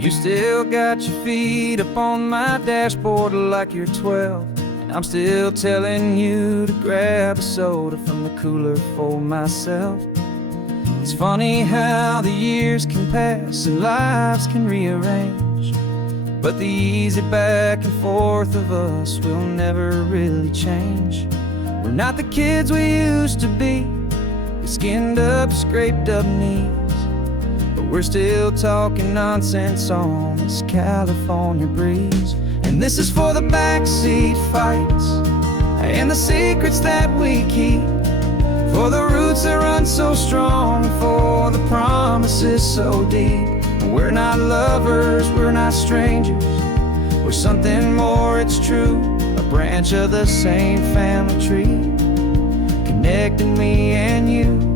You still got your feet up on my dashboard like you're 12, and I'm still telling you to grab a soda from the cooler for myself. It's funny how the years can pass and lives can rearrange, but the easy back and forth of us will never really change. We're not the kids we used to be, with skinned up, scraped up knees, but we're still talking nonsense on this California breeze. And this is for the backseat fights and the secrets that we keep, for the roots that run so strong, for the promises so deep. We're not lovers, we're not strangers, we're something more, it's true. A branch of the same family tree, connecting me and you.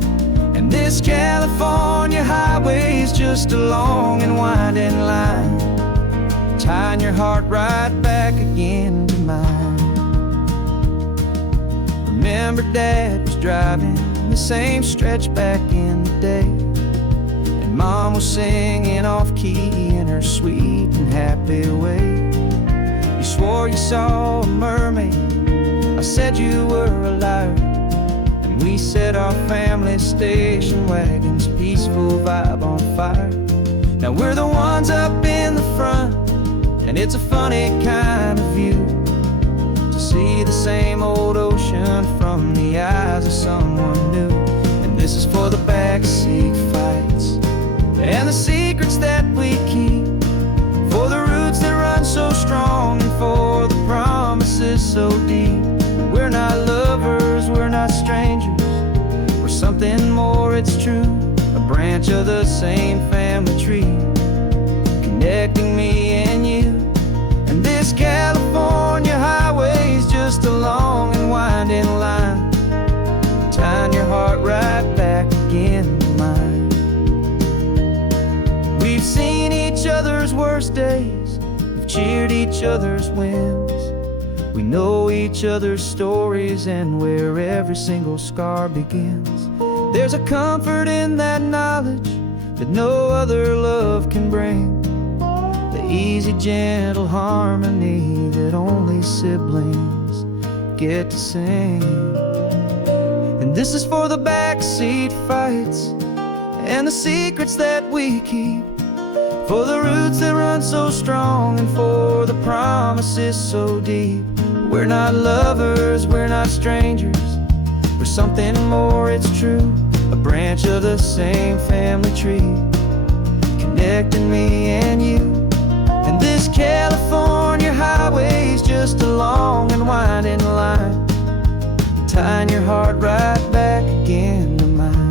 And this California highway is just a long and winding line, tying your heart right back again to mine. Remember Dad was driving the same stretch back in the day, and Mom was singing off-key in her sweet and happy way. You swore you saw a mermaid, I said you were a liar, and we set our family station wagon's peaceful vibe on fire. Now we're the ones up in the front, and it's a funny kind of view to see the same old ocean from the eyes of someone new. And this is for the backseat fights and the secrets that we keep, for the roots that run so strong, and for the promises so deep. We're not lovers, we're not strangers, we're something more, it's true. A branch of the same family tree, connecting me and you. And this California highway is just a long and winding line, tying your heart right back again to mine. We've seen each other's worst days, we've cheered each other's wins, we know each other's stories and where every single scar begins. There's a comfort in that knowledge that no other love can bring, the easy, gentle harmony that only siblings get to sing. And this is for the backseat fights and the secrets that we keep, for the roots that run so strong, and for the promises so deep. We're not lovers, we're not strangers, we're something more, it's true. A branch of the same family tree, connecting me and you. And this California highway is just a long and winding line, tying your heart right back again to mine.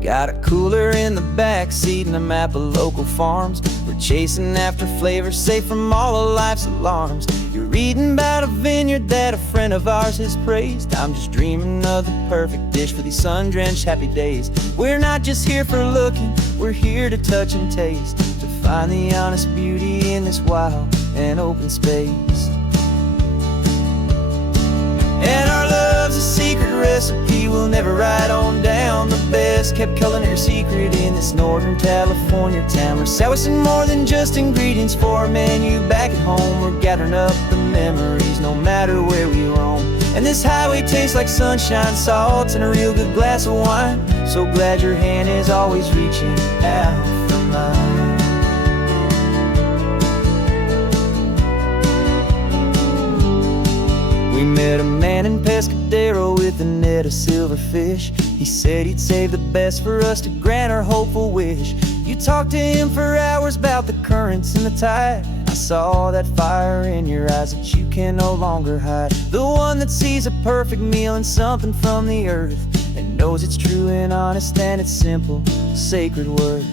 Got a cooler in the backseat and a map of local farms. We're chasing after flavors safe from all of life's alarms. You're reading about a vineyard that a friend of ours has praised. I'm just dreaming of the perfect dish for these sun-drenched happy days. We're not just here for looking, we're here to touch and taste, to find the honest beauty in this wild and open space. And our love's a secret recipe we'll never write on down, the best kept culinary secret in this Northern California town. We're sourcing more than just ingredients for a menu back at home. We're gathering up the memories no matter where we roam. And this highway tastes like sunshine, salt, and a real good glass of wine. So glad your hand is always reaching out for mine. We met a man in Pescadero with a net of silverfish. He said he'd save the best for us to grant our hopeful wish. You talked to him for hours about the currents and the tide. I saw that fire in your eyes that you can no longer hide. The one that sees a perfect meal and something from the earth, and knows it's true and honest and it's simple, sacred worth.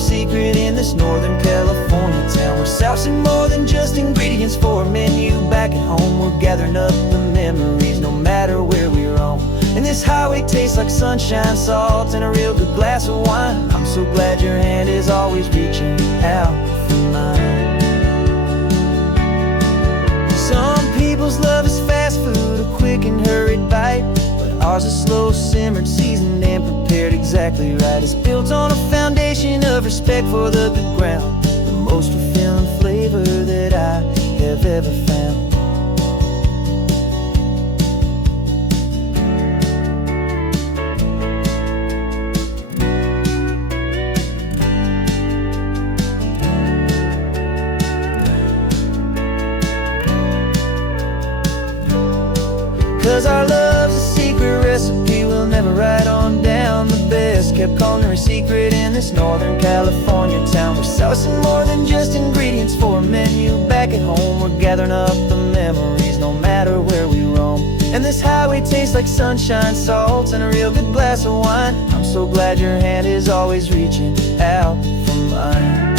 secret in this Northern California town. We're sourcing more than just ingredients for a menu. Back at home, we're gathering up the memories, no matter where we roam. And this highway tastes like sunshine, salt, and a real good glass of wine. I'm so glad your hand is always reaching out for mine. Some people's love is fast food, a quick and hurried bite, but ours is slow simmered, seasoned, and prepared exactly right. It's built on a foundation of respect for the good ground, the most fulfilling flavor that I have ever found. 'Cause our love's a secret recipe we'll never write on down. The best kept culinary secret in this Northern California town. We're sourcing more than just ingredients for a menu. Back at home, we're gathering up the memories, no matter where we roam. And this highway tastes like sunshine, salt, and a real good glass of wine. I'm so glad your hand is always reaching out for mine.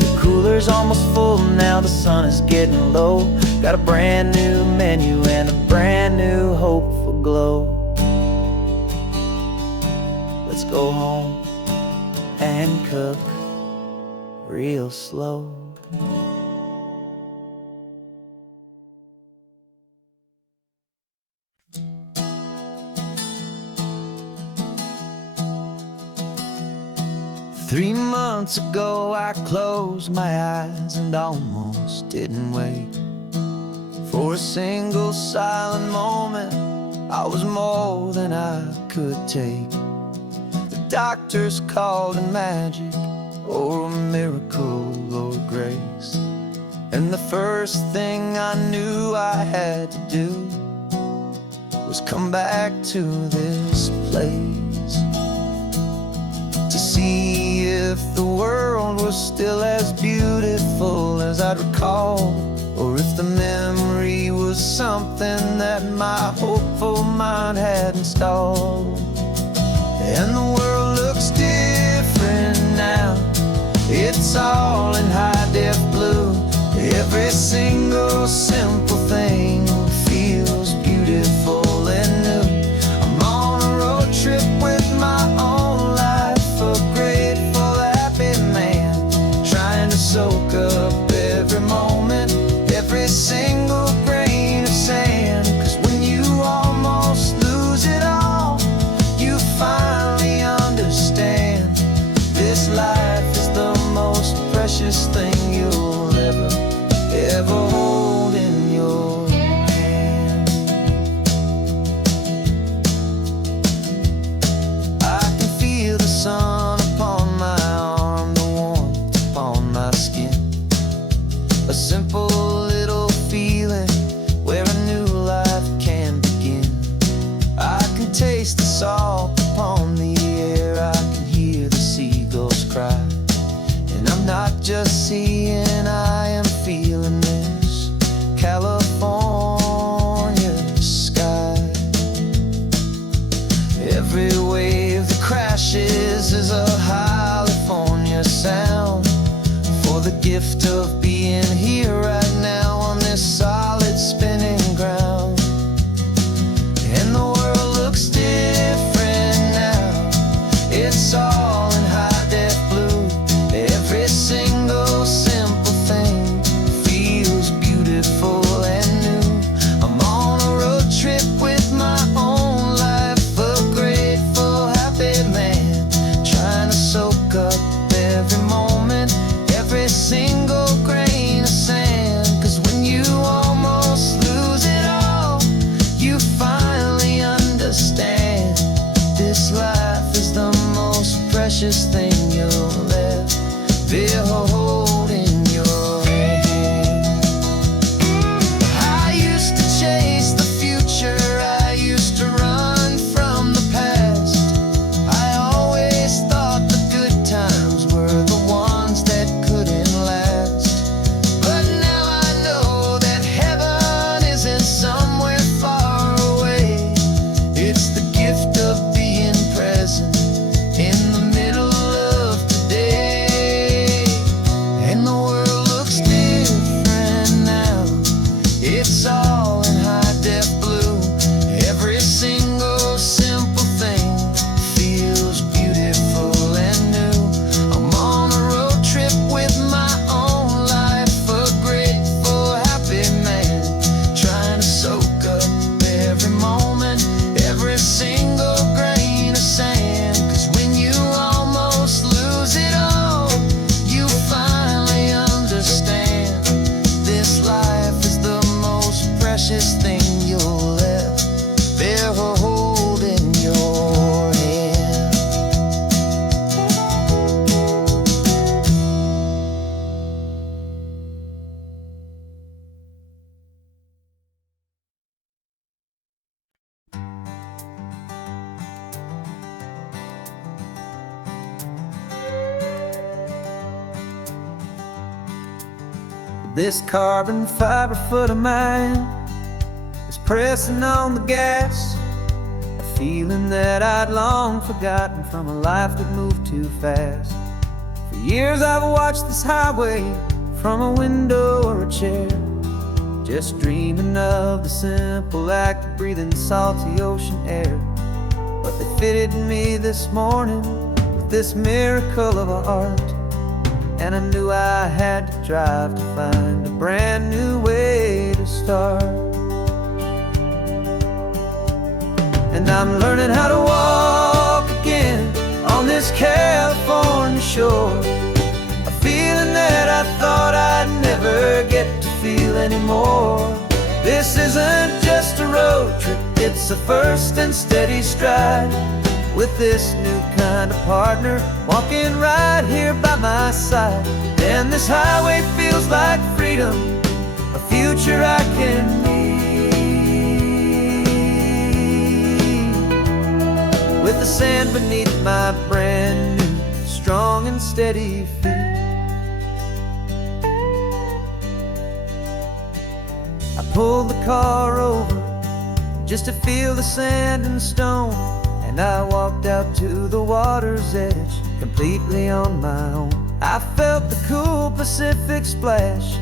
The cooler's almost full now, the sun is getting low. Got a brand new menu and a brand new hope for glow. Let's go home and cook real slow. Three months ago I closed my eyes and almost didn't wake. For a single silent moment, I was more than I could take. The doctors called it magic, or a miracle, or grace. And the first thing I knew I had to do was come back to this place, to see if the world was still as beautiful as I'd recall, or if the memory was something that my hopeful mind had installed. And the world looks different now, it's all in high-def blue. Every single simple thing feels beautiful and new. I'm on a road trip with my own life, a grateful, happy man, trying to soak up every moment, every single grain of sand. 'Cause when you almost lose it all, you finally understand this life is the most precious thing you'll ever hold in your hand. I can feel the sun upon my arm, the warmth upon my skin, a simple little feeling where a new life can begin. I can taste the salt upon the air, I can hear the seagulls cry. And I'm not just seeing, I am feeling this California sky. Every wave that crashes is a California sound, for the gift of being here right now on this solid spinning ground. And the world looks different now, it's all in high-def blue. Every single simple thing feels beautiful and new. I'm on a road trip with my own life, a grateful, happy man, trying to soak up every moment, every single grain of sand. 'Cause when you almost lose it all, you finally understand this life is the most precious thing you'll ever hold in your hand. I used to chase the future, I used to run from the past. I always thought the good times were the ones that couldn't last. But now I know that heaven isn't somewhere far away. It's the gift of being present in a single grain of sand. 'Cause when you almost lose it all, you finally understand this life is the most precious thing you'll ever hold in your hand. This carbon fiber foot of mine is pressing on the gas, a feeling that I'd long forgotten from a life that moved too fast. For years I've watched this highway from a window or a chair, just dreaming of the simple act of breathing salty ocean air. But they fitted me this morning with this miracle of art, and I knew I had to drive to find a brand new way to start. And I'm learning how to walk again on this California shore, a feeling that I thought I'd never get to feel anymore. This isn't just a road trip, it's a first and steady stride, with this new kind of partner walking right here by my side. And this highway feels like freedom, a future I can need, with the sand beneath my brand new strong and steady feet. I pulled the car over just to feel the sand and stone, and I walked out to the water's edge completely on my own. I felt the cool Pacific splash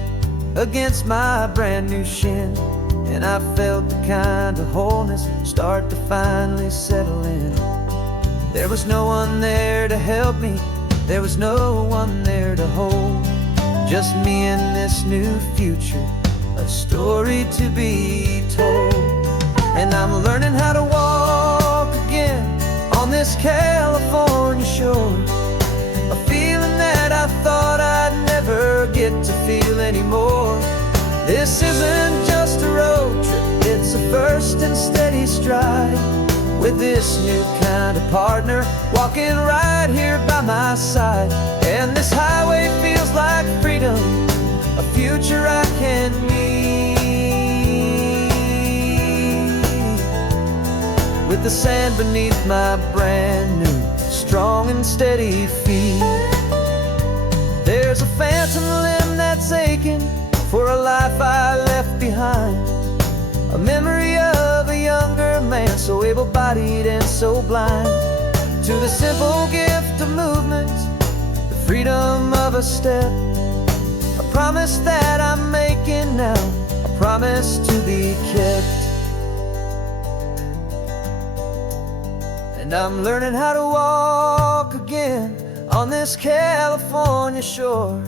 against my brand new shin, and I felt the kind of wholeness start to finally settle in. There was no one there to help me, there was no one there to hold, just me and this new future, a story to be told. And I'm learning how to walk again on this California shore, a feeling that I thought I'd never get to feel anymore. This isn't just a road trip, it's a first and steady stride, with this new kind of partner walking right here by my side. And this highway feels like freedom, a future I can need, with the sand beneath my brand new strong and steady feet. There's a phantom limb that's aching for a life I left behind, a memory of a younger man so able-bodied and so blind, to the simple gift of movement, the freedom of a step, a promise that I'm making now, a promise to be kept. And I'm learning how to walk again on this California shore,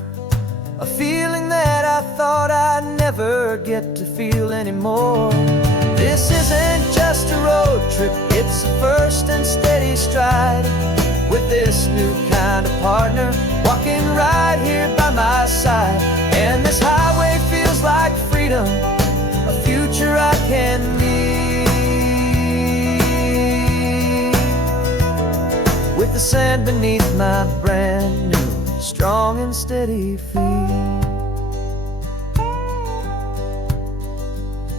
a feeling that I thought I'd never get to feel anymore. This isn't just a road trip, it's a first and steady stride, with this new kind of partner walking right here by my side. And this highway feels like freedom, a future I can need, with the sand beneath my brand new strong and steady feet.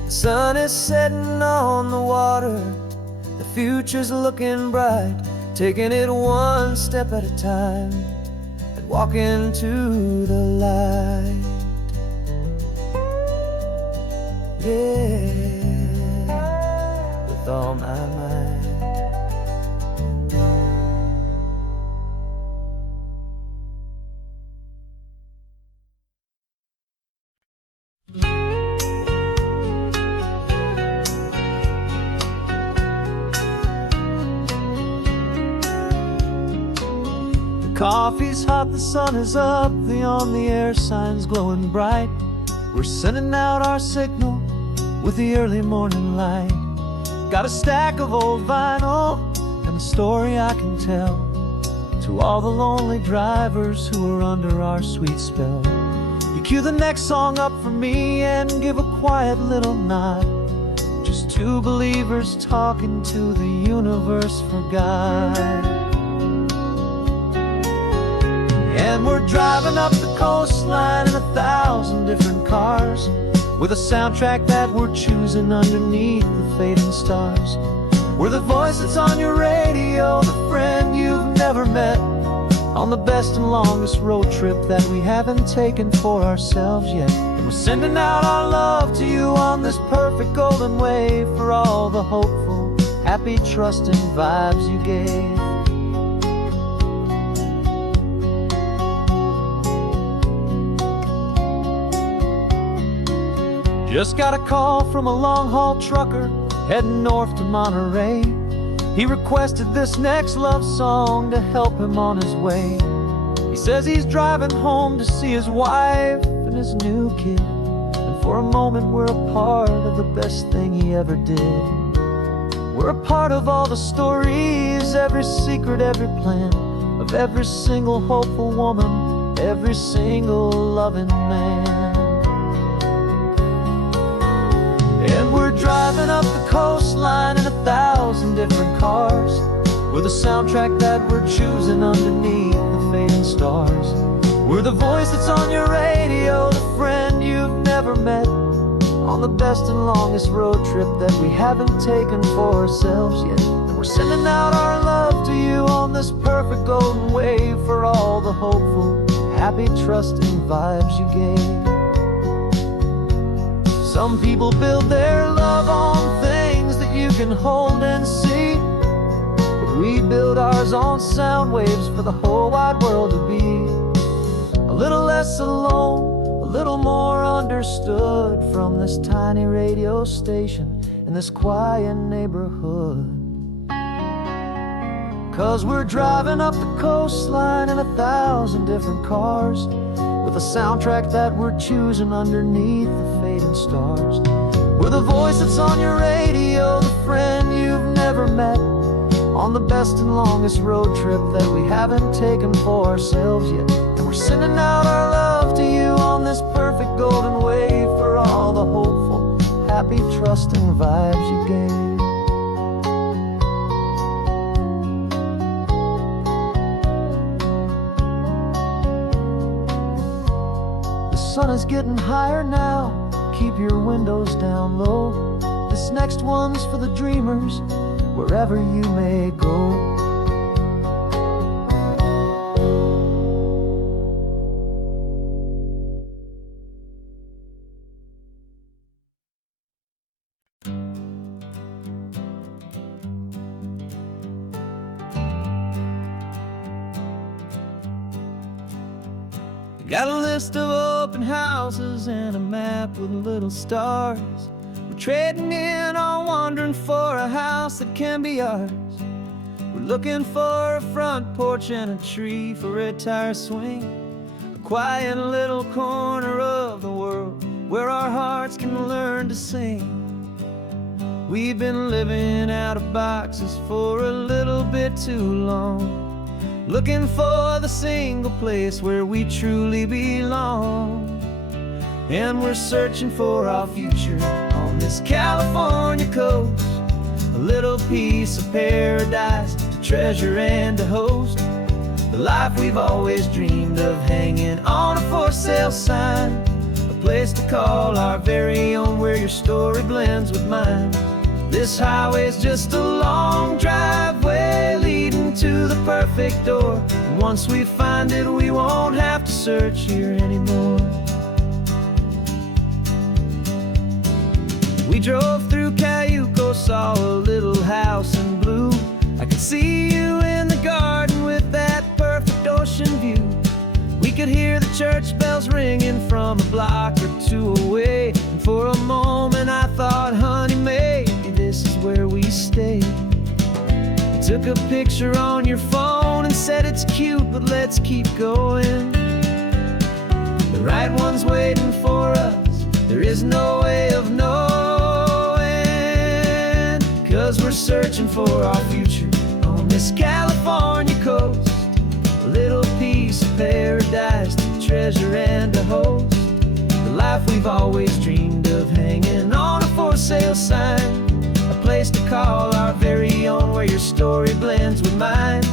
The sun is setting on the water, the future's looking bright, taking it one step at a time and walking to the light. Yeah, with all my might. Coffee's hot, the sun is up, the on the air sign's glowing bright. We're sending out our signal with the early morning light. Got a stack of old vinyl and a story I can tell to all the lonely drivers who are under our sweet spell. You cue the next song up for me and give a quiet little nod. Just two believers talking to the universe for God. And we're driving up the coastline in 1,000 different cars, with a soundtrack that we're choosing underneath the fading stars. We're the voice that's on your radio, the friend you've never met, on the best and longest road trip that we haven't taken for ourselves yet. And we're sending out our love to you on this perfect golden wave for all the hopeful, happy, trusting vibes you gave. Just got a call from a long-haul trucker heading north to Monterey. He requested this next love song to help him on his way. He says he's driving home to see his wife and his new kid, and for a moment we're a part of the best thing he ever did. We're a part of all the stories, every secret, every plan, of every single hopeful woman, every single loving man. And we're driving up the coastline in 1,000 different cars, with a soundtrack that we're choosing underneath the fading stars. We're the voice that's on your radio, the friend you've never met, on the best and longest road trip that we haven't taken for ourselves yet. And we're sending out our love to you on this perfect golden wave for all the hopeful, happy, trusting vibes you gave. Some people build their love on things that you can hold and see, but we build ours on sound waves for the whole wide world to be a little less alone, a little more understood from this tiny radio station in this quiet neighborhood. 'Cause we're driving up the coastline in 1,000 different cars, with a soundtrack that we're choosing underneath the fading stars. We're the voice that's on your radio, the friend you've never met, on the best and longest road trip that we haven't taken for ourselves yet. And we're sending out our love to you on this perfect golden wave for all the hopeful, happy, trusting vibes you gave. The sun is getting higher now, keep your windows down low. This next one's for the dreamers, wherever you may go. Got a list of open houses and a map with little stars. We're trading in on wandering for a house that can be ours. We're looking for a front porch and a tree for a tire swing, a quiet little corner of the world where our hearts can learn to sing. We've been living out of boxes for a little bit too long, looking for the single place where we truly belong. And we're searching for our future on this California coast, a little piece of paradise to treasure and to host, the life we've always dreamed of, hanging on a for sale sign, a place to call our very own, where your story blends with mine. This highway's just a long driveway leading to the perfect door, and once we find it, we won't have to search here anymore. We drove through Cayuco, saw a little house in blue. I could see you in the garden with that perfect ocean view. We could hear the church bells ringing from a block or two away, and for a moment I thought, honey, maybe this is where we stay. You took a picture on your phone and said it's cute, but let's keep going. The right one's waiting for us, there is no way of knowing, 'cause 'cause we're searching for our future on this California coast. A little piece of paradise to treasure and to host. The life we've always dreamed of, hanging on a for sale sign. A place to call our very own, where your story blends with mine.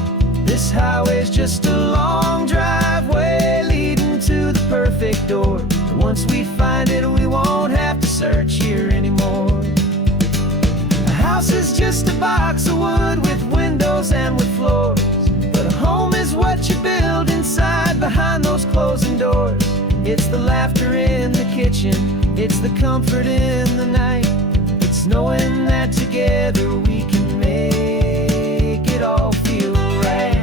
This highway's just a long driveway leading to the perfect door. And once we find it, we won't have to search here anymore. A house is just a box of wood with windows and with floors. But a home is what you build inside behind those closing doors. It's the laughter in the kitchen, it's the comfort in the night. It's knowing that together we can make it all feel right.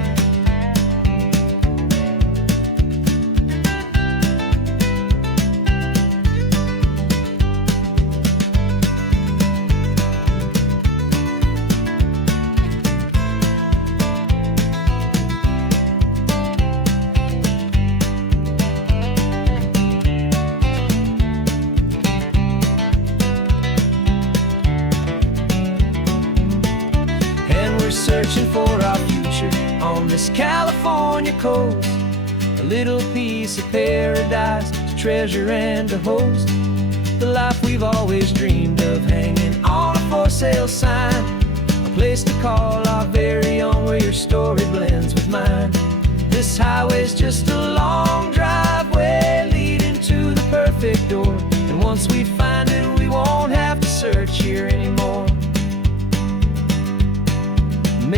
Searching for our future on this California coast. A little piece of paradise to treasure and to host. The life we've always dreamed of, hanging on a for sale sign. A place to call our very own, where your story blends with mine. This highway's just a long driveway leading to the perfect door. And once we find it, we won't have to search here anymore.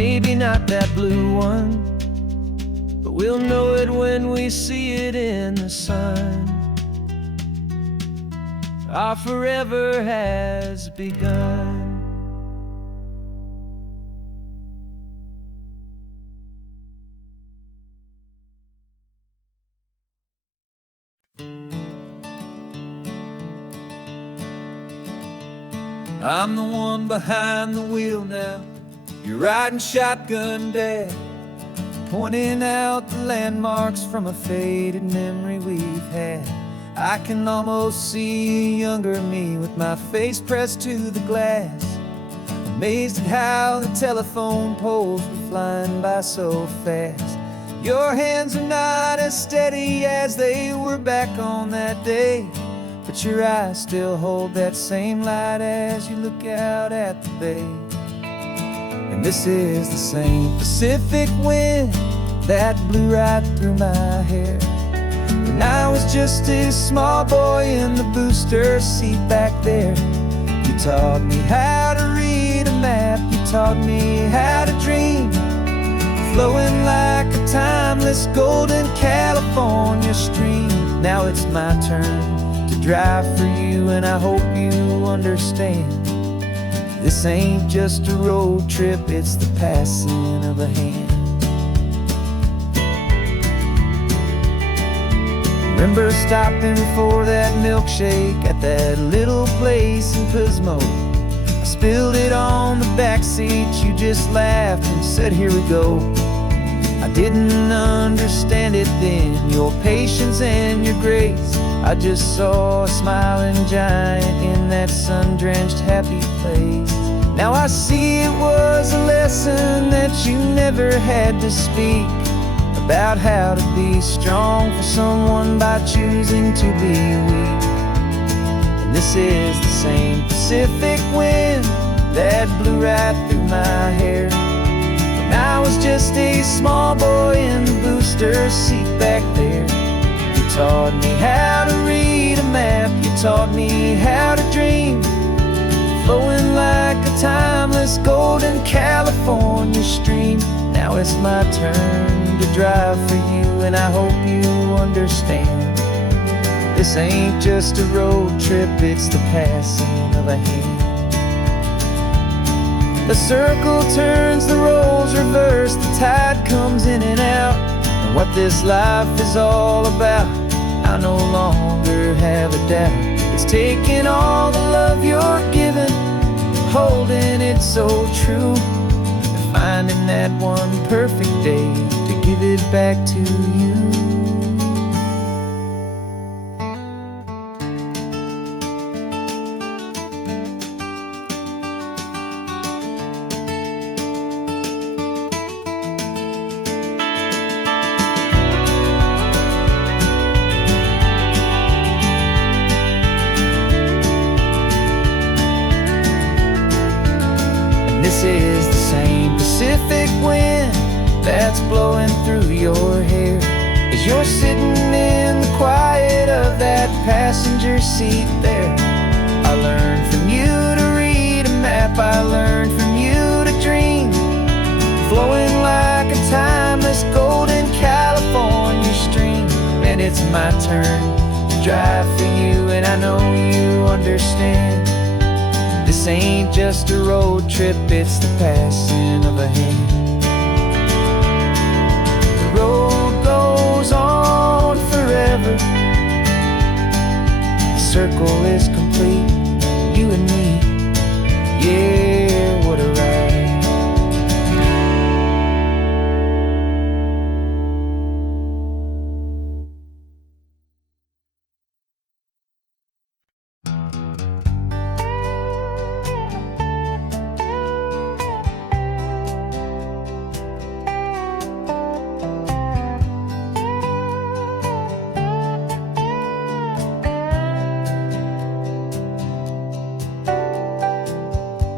Maybe not that blue one, but we'll know it when we see it in the sun. Our forever has begun. I'm the one behind the wheel now. You're riding shotgun, Dad, pointing out the landmarks from a faded memory we've had. I can almost see a younger me with my face pressed to the glass, amazed at how the telephone poles were flying by so fast. Your hands are not as steady as they were back on that day, but your eyes still hold that same light as you look out at the bay. And this is the same Pacific wind that blew right through my hair when I was just a small boy in the booster seat back there. You taught me how to read a map, you taught me how to dream, flowing like a timeless golden California stream. Now it's my turn to drive for you, and I hope you understand. This ain't just a road trip, it's the passing of a hand. Remember stopping for that milkshake at that little place in Pismo. I spilled it on the back seat, you just laughed and said, "Here we go." I didn't understand it then, your patience and your grace. I just saw a smiling giant in that sun-drenched happy place. Now I see it was a lesson that you never had to speak, about how to be strong for someone by choosing to be weak. And this is the same Pacific wind that blew right through my hair when I was just a small boy in the booster seat back there. You taught me how to read a map, you taught me how to dream, flowing like a timeless golden California stream. Now it's my turn to drive for you, and I hope you understand. This ain't just a road trip, it's the passing of a hand. The circle turns, the roles reverse, the tide comes in and out. And what this life is all about, I no longer have a doubt. It's taking all the love you're giving, holding it so true, and finding that one perfect day to give it back to you. is the same Pacific wind that's blowing through your hair as you're sitting in the quiet of that passenger seat there. I learned from you to read a map, I learned from you to dream, flowing like a timeless golden California stream. And it's my turn to drive for you, and I know you understand. This ain't just a road trip, it's the passing of a hand. The road goes on forever, the circle is complete, you and me, yeah, what a ride.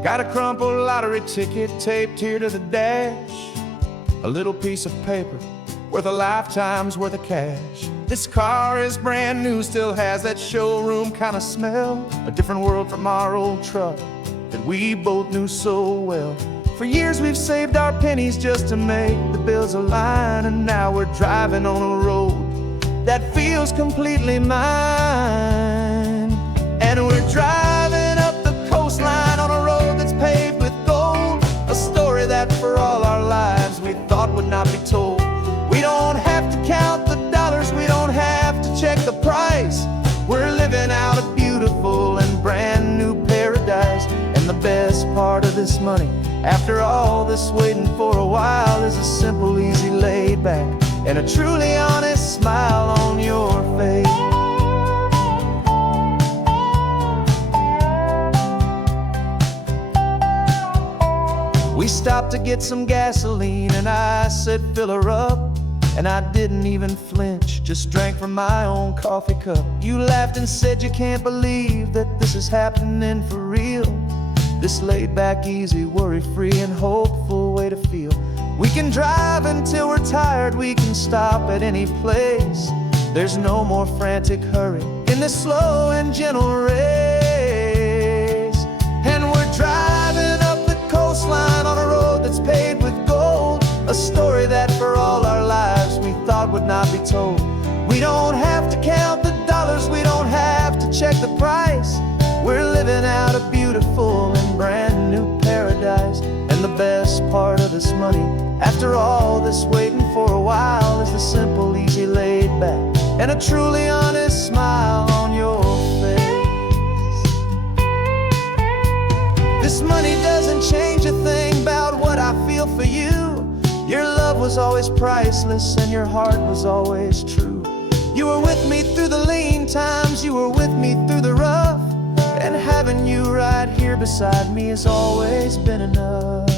Got a crumpled lottery ticket taped here to the dash, a little piece of paper worth a lifetime's worth of cash. This car is brand new, still has that showroom kind of smell, a different world from our old truck that we both knew so well. For years we've saved our pennies just to make the bills align, and now we're driving on a road that feels completely mine. And we're driving up the coastline on a road that's paved with gold, a story that for all our lives we thought would not be told. We don't have to count the dollars, we don't have to check the price. We're living out a beautiful and brand new paradise. And the best part of this money, after all this waiting for a while, is a simple, easy, laid back, and a truly honest smile on your face. We stopped to get some gasoline, and I said, fill her up. And I didn't even flinch, just drank from my own coffee cup. You laughed and said you can't believe that this is happening for real. This laid back, easy, worry-free and hopeful way to feel. We can drive until we're tired, we can stop at any place. There's no more frantic hurry in this slow and gentle race. And we're driving up the coastline on a road that's paved with gold, a story that for all our lives we thought would not be told. We don't have to count the dollars, we don't have to check the price. We're living out a beautiful and brand new paradise. And the best part of this money, after all this waiting for a while, is the simple, easy, laid back, and a truly honest smile on your face. This money doesn't change a thing about what I feel for you. Your love was always priceless and your heart was always true. You were with me through the lean times, you were with me through the rough, and having you right here beside me has always been enough.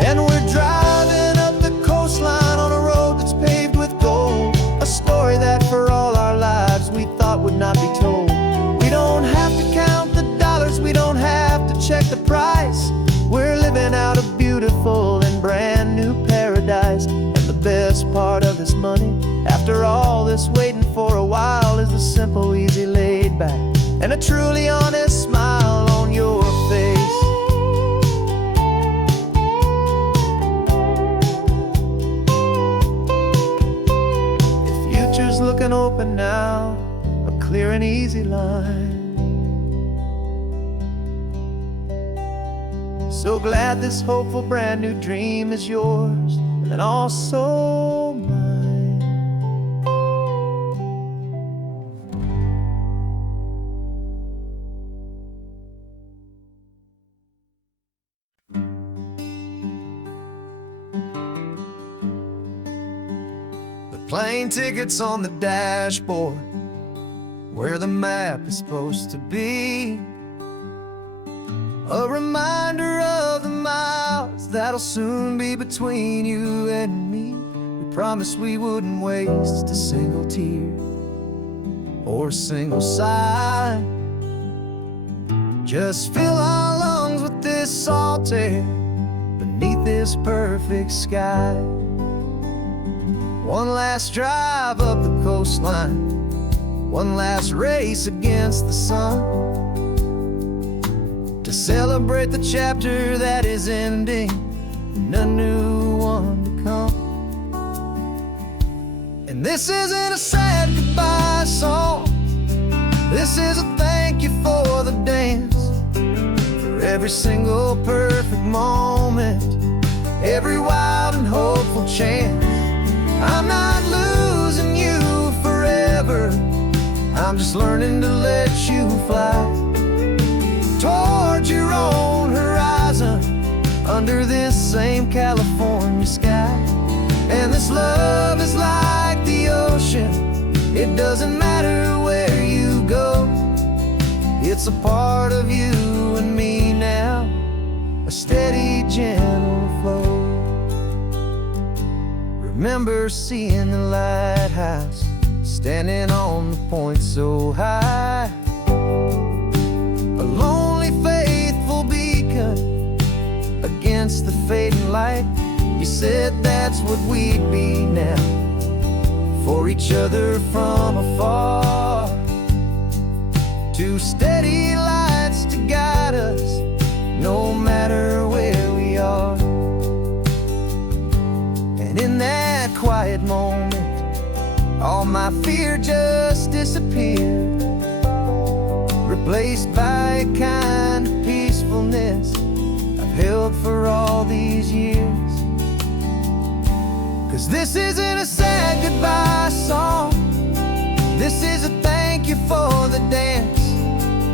And we're driving up the coastline on a road that's paved with gold, a story that for all our lives we thought would not be told. We don't have to count the dollars, we don't have to check the price. We're living out a beautiful and brand new paradise. And the best part of this money, after all this waiting for a while, is the simple, easy, laid back, and a truly honest smile on your face. The future's looking open now, a clear and easy line. So glad this hopeful brand new dream is yours, and also mine. The plane ticket's on the dashboard, where the map is supposed to be. a reminder of the miles that'll soon be between you and me. We promised we wouldn't waste a single tear or a single sigh. Just fill our lungs with this salt air beneath this perfect sky. One last drive up the coastline, one last race against the sun, to celebrate the chapter that is ending and a new one to come. And this isn't a sad goodbye song, this is a thank you for the dance, for every single perfect moment, every wild and hopeful chance. I'm not losing you forever, I'm just learning to let you fly towards your own horizon, under this same California sky. And this love is like the ocean, it doesn't matter where you go, it's a part of you and me now, a steady, gentle flow. Remember seeing the lighthouse, standing on the point so high, a lonely, faithful beacon against the fading light. You said that's what we'd be now, for each other from afar. Two steady lights to guide us, no matter where we are. And in that quiet moment, all my fear just disappeared, replaced by a kind of peacefulness I've held for all these years. 'Cause this isn't a sad goodbye song, this is a thank you for the dance,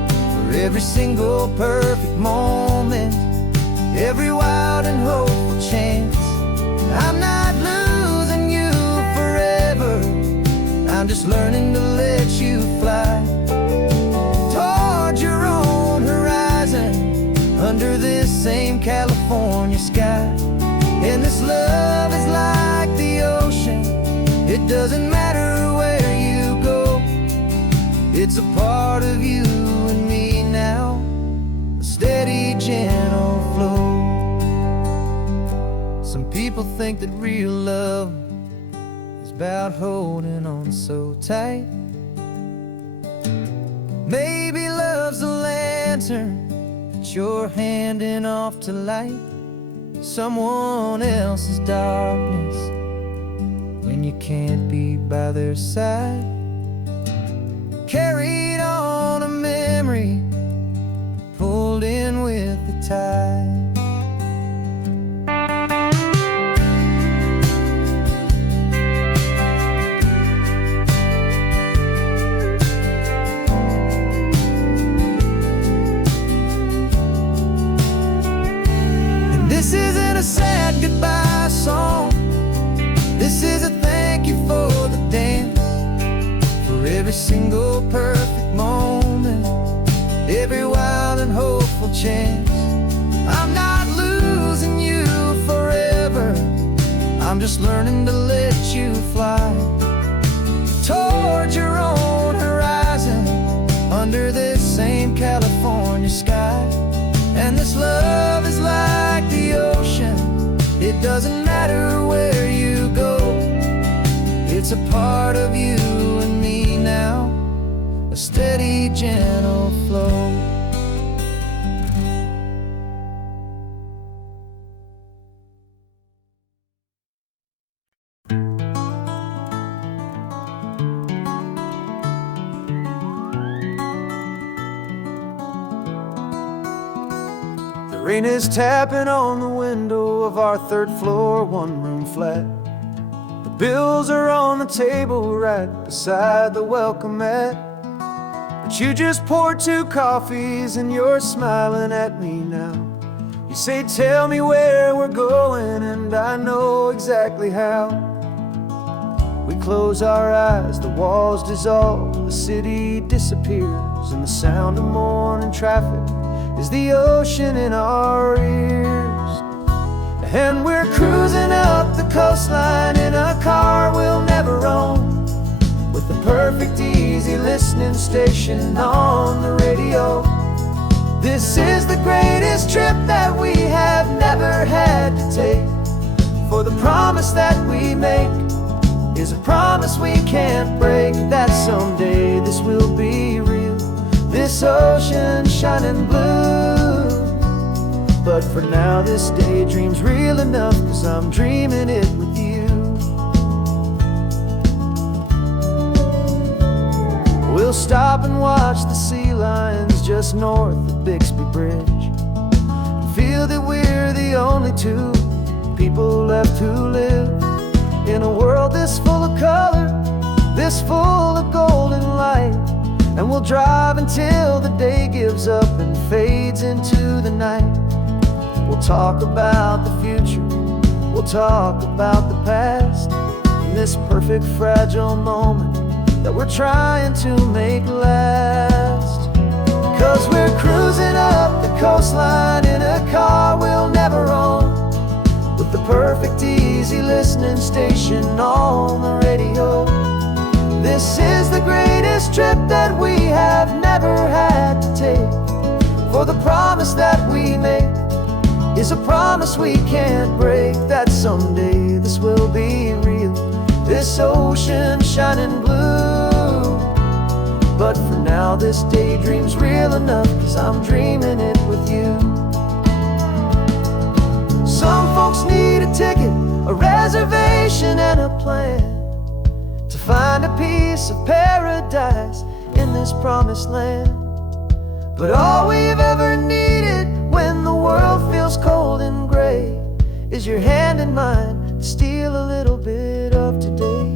for every single perfect moment, every wild and hopeful chance. I'm not losing you forever, I'm just learning to let you fly towards your own horizon, under this same California sky. And this love is like the ocean, it doesn't matter where you go, it's a part of you and me now, a steady, gentle flow. Some people think that real love is about holding on so tight. Maybe love's a lantern that you're handing off to light someone else's darkness when you can't be by their side. Carried on a memory, pulled in with the tide. This isn't a sad goodbye song, this is a thank you for the dance, for every single perfect moment, every wild and hopeful chance. I'm not losing you forever, I'm just learning to let you fly towards your own horizon, under this same California sky. And this love is like the ocean, it doesn't matter where you go, it's a part of you and me now, a steady, gentle flow. Rain is tapping on the window of our third floor, one-room flat. The bills are on the table right beside the welcome mat. But you just poured 2 coffees and you're smiling at me now. You say, tell me where we're going, and I know exactly how. We close our eyes, the walls dissolve, the city disappears, and the sound of morning traffic is the ocean in our ears. And we're cruising up the coastline in a car we'll never own, with the perfect easy listening station on the radio. This is the greatest trip that we have never had to take, for the promise that we make is a promise we can't break, that someday this will be real, this ocean shining blue. But for now this daydream's real enough, 'cause I'm dreaming it with you. We'll stop and watch the sea lions just north of Bixby Bridge, and feel that we're the only two people left who live in a world this full of color, this full of golden light. And we'll drive until the day gives up and fades into the night. We'll talk about the future, we'll talk about the past, in this perfect fragile moment that we're trying to make last. 'Cause we're cruising up the coastline in a car we'll never own, with the perfect easy listening station on the radio. This is the greatest trip that we have never had to take, for the promise that we make is a promise we can't break, that someday this will be real, this ocean shining blue. But for now this daydream's real enough, 'cause I'm dreaming it with you. Some folks need a ticket, a reservation and a plan, to find a piece of paradise in this promised land. But all we've ever needed when the world feels cold and gray is your hand in mine to steal a little bit of today.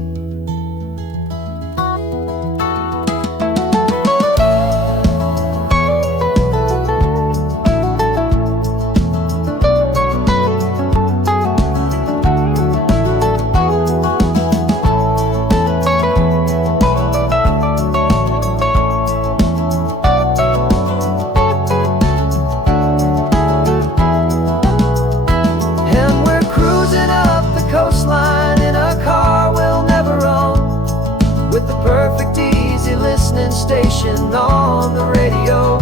Station on the radio.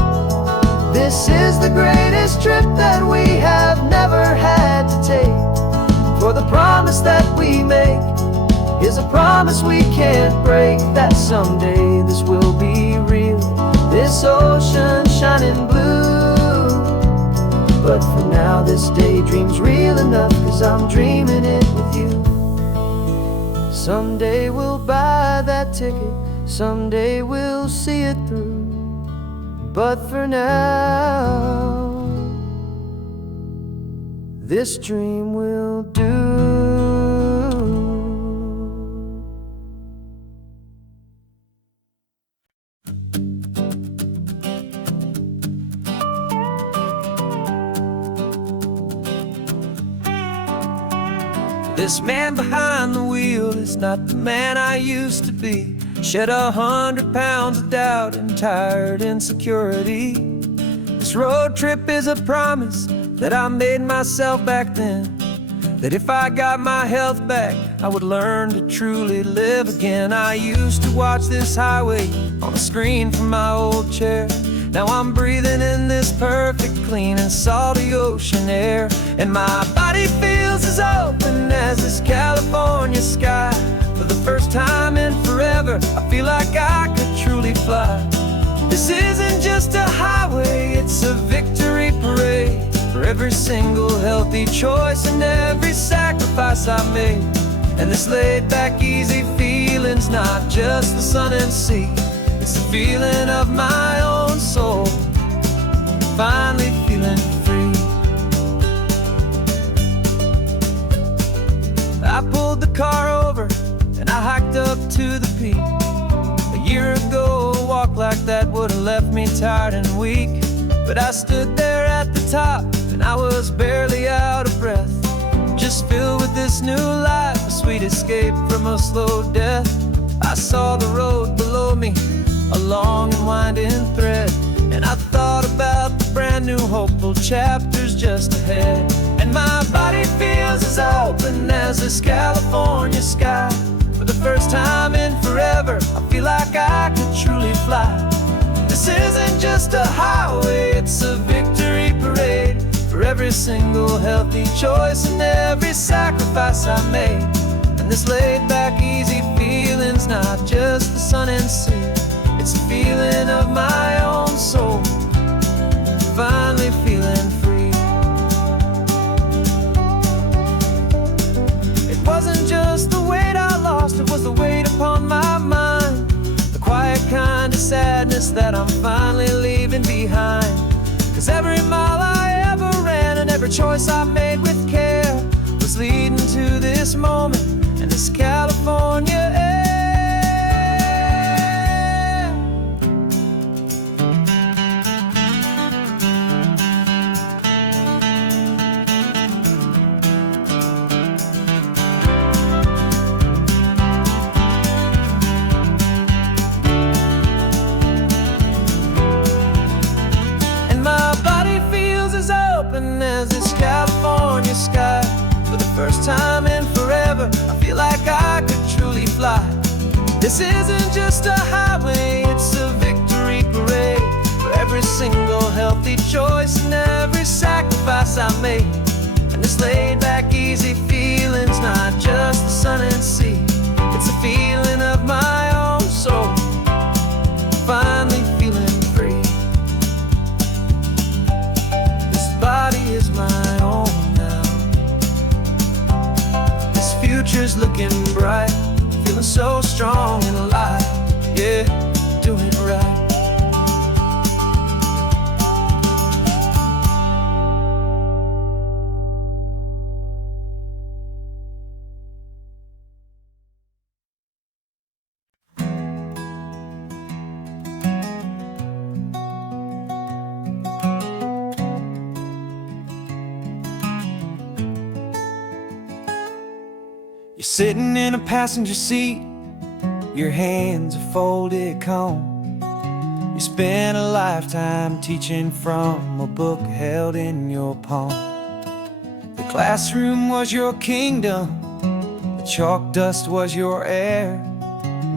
This is the greatest trip that we have never had to take, for the promise that we make is a promise we can't break, that someday this will be real, this ocean shining blue. But for now this daydream's real enough, 'cause I'm dreaming it with you. Someday we'll buy that ticket, someday we'll see it through. But for now, this dream will do. This man behind the wheel is not the man I used to be. Shed 100 pounds of doubt and tired insecurity. This road trip is a promise that I made myself back then, that if I got my health back, I would learn to truly live again. I used to watch this highway on a screen from my old chair. Now I'm breathing in this perfect, clean and salty ocean air, and my body feels as open as this California sky. For the first time in forever, I feel like I could truly fly. This isn't just a highway, it's a victory parade, for every single healthy choice and every sacrifice I made. And this laid back easy feeling's not just the sun and sea, it's the feeling of my own soul, finally feeling free. I pulled the car over and I hiked up to the peak. A year ago, a walk like that would've left me tired and weak. But I stood there at the top and I was barely out of breath, just filled with this new life, a sweet escape from a slow death. I saw the road below me, a long and winding thread, and I thought about the brand new hopeful chapters just ahead. And my body feels as open as this California sky. For the first time in forever, I feel like I could truly fly. This isn't just a highway, it's a victory parade. For every single healthy choice and every sacrifice I made. And this laid back easy feeling's not just the sun and sea, it's a feeling of my own soul, finally feeling free. It wasn't just the weight I lost, it was the weight upon my mind. The quiet kind of sadness that I'm finally leaving behind. 'Cause every mile I ever ran and every choice I made with care was leading to this moment and this California air. As this California sky. For the first time in forever, I feel like I could truly fly. This isn't just a highway, it's a victory parade. For every single healthy choice and every sacrifice I made. And this laid back easy feeling's not just the sun and sea, it's a feeling of my own soul, finally feeling free. Body is my own now. This future's looking bright, feeling so strong and alive. Yeah, doing it right. You're sitting in a passenger seat, your hands are folded calm. You spent a lifetime teaching from a book held in your palm. The classroom was your kingdom, the chalk dust was your air.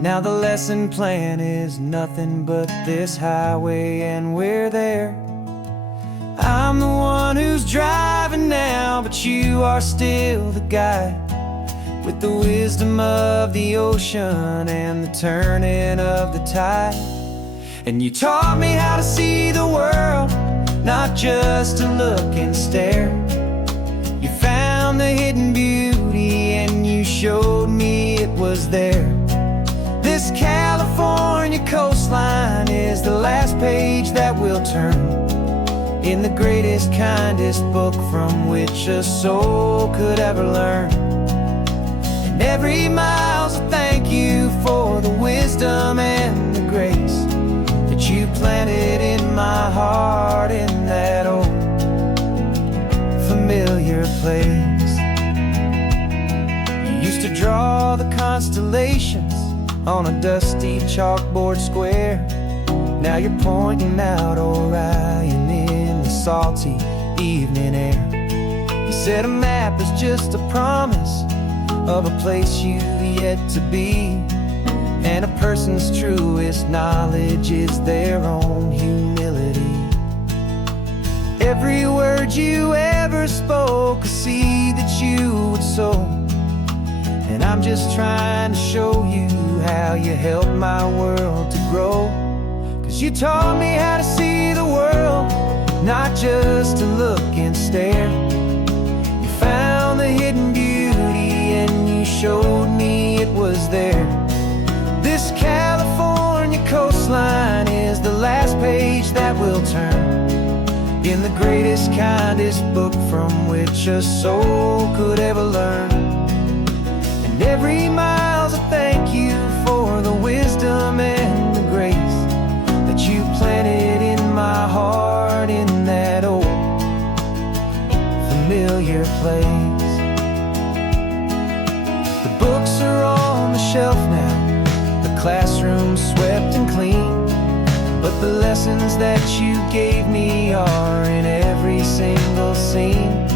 Now the lesson plan is nothing but this highway and we're there. I'm the one who's driving now, but you are still the guide. With the wisdom of the ocean and the turning of the tide. And you taught me how to see the world, not just to look and stare. You found the hidden beauty and you showed me it was there. This California coastline is the last page that we'll turn in the greatest, kindest book from which a soul could ever learn. Every mile's a thank you for the wisdom and the grace that you planted in my heart in that old familiar place. You used to draw the constellations on a dusty chalkboard square. Now you're pointing out Orion in the salty evening air. You said a map is just a promise of a place you've yet to be, and a person's truest knowledge is their own humility. Every word you ever spoke, a seed that you would sow, and I'm just trying to show you how you helped my world to grow. 'Cause you taught me how to see the world, not just to look and stare. You found the hidden beauty and you showed me it was there. This California coastline is the last page that we'll turn in the greatest, kindest book from which a soul could ever learn. And every mile's a thank you for the wisdom and the grace that you planted in my heart in that old familiar place. The books are on the shelf now, the classroom swept and clean, but the lessons that you gave me are in every single scene.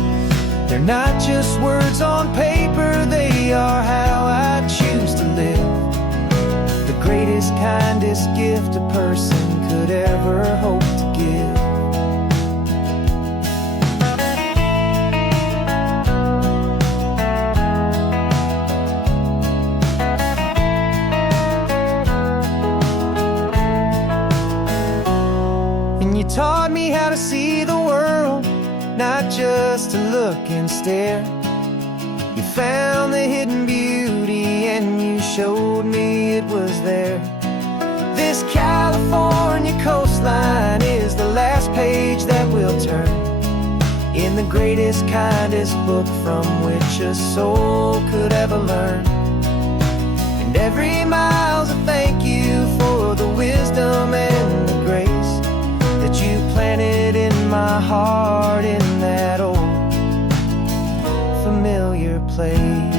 They're not just words on paper, they are how I choose to live. The greatest, kindest gift a person could ever hope to give. And you taught me how to see the world, not just to look and stare. You found the hidden beauty and you showed me it was there. This California coastline is the last page that we'll turn in the greatest, kindest book from which a soul could ever learn. And every mile's a thank you for the wisdom and the grace that you planted in my heart in that old familiar place.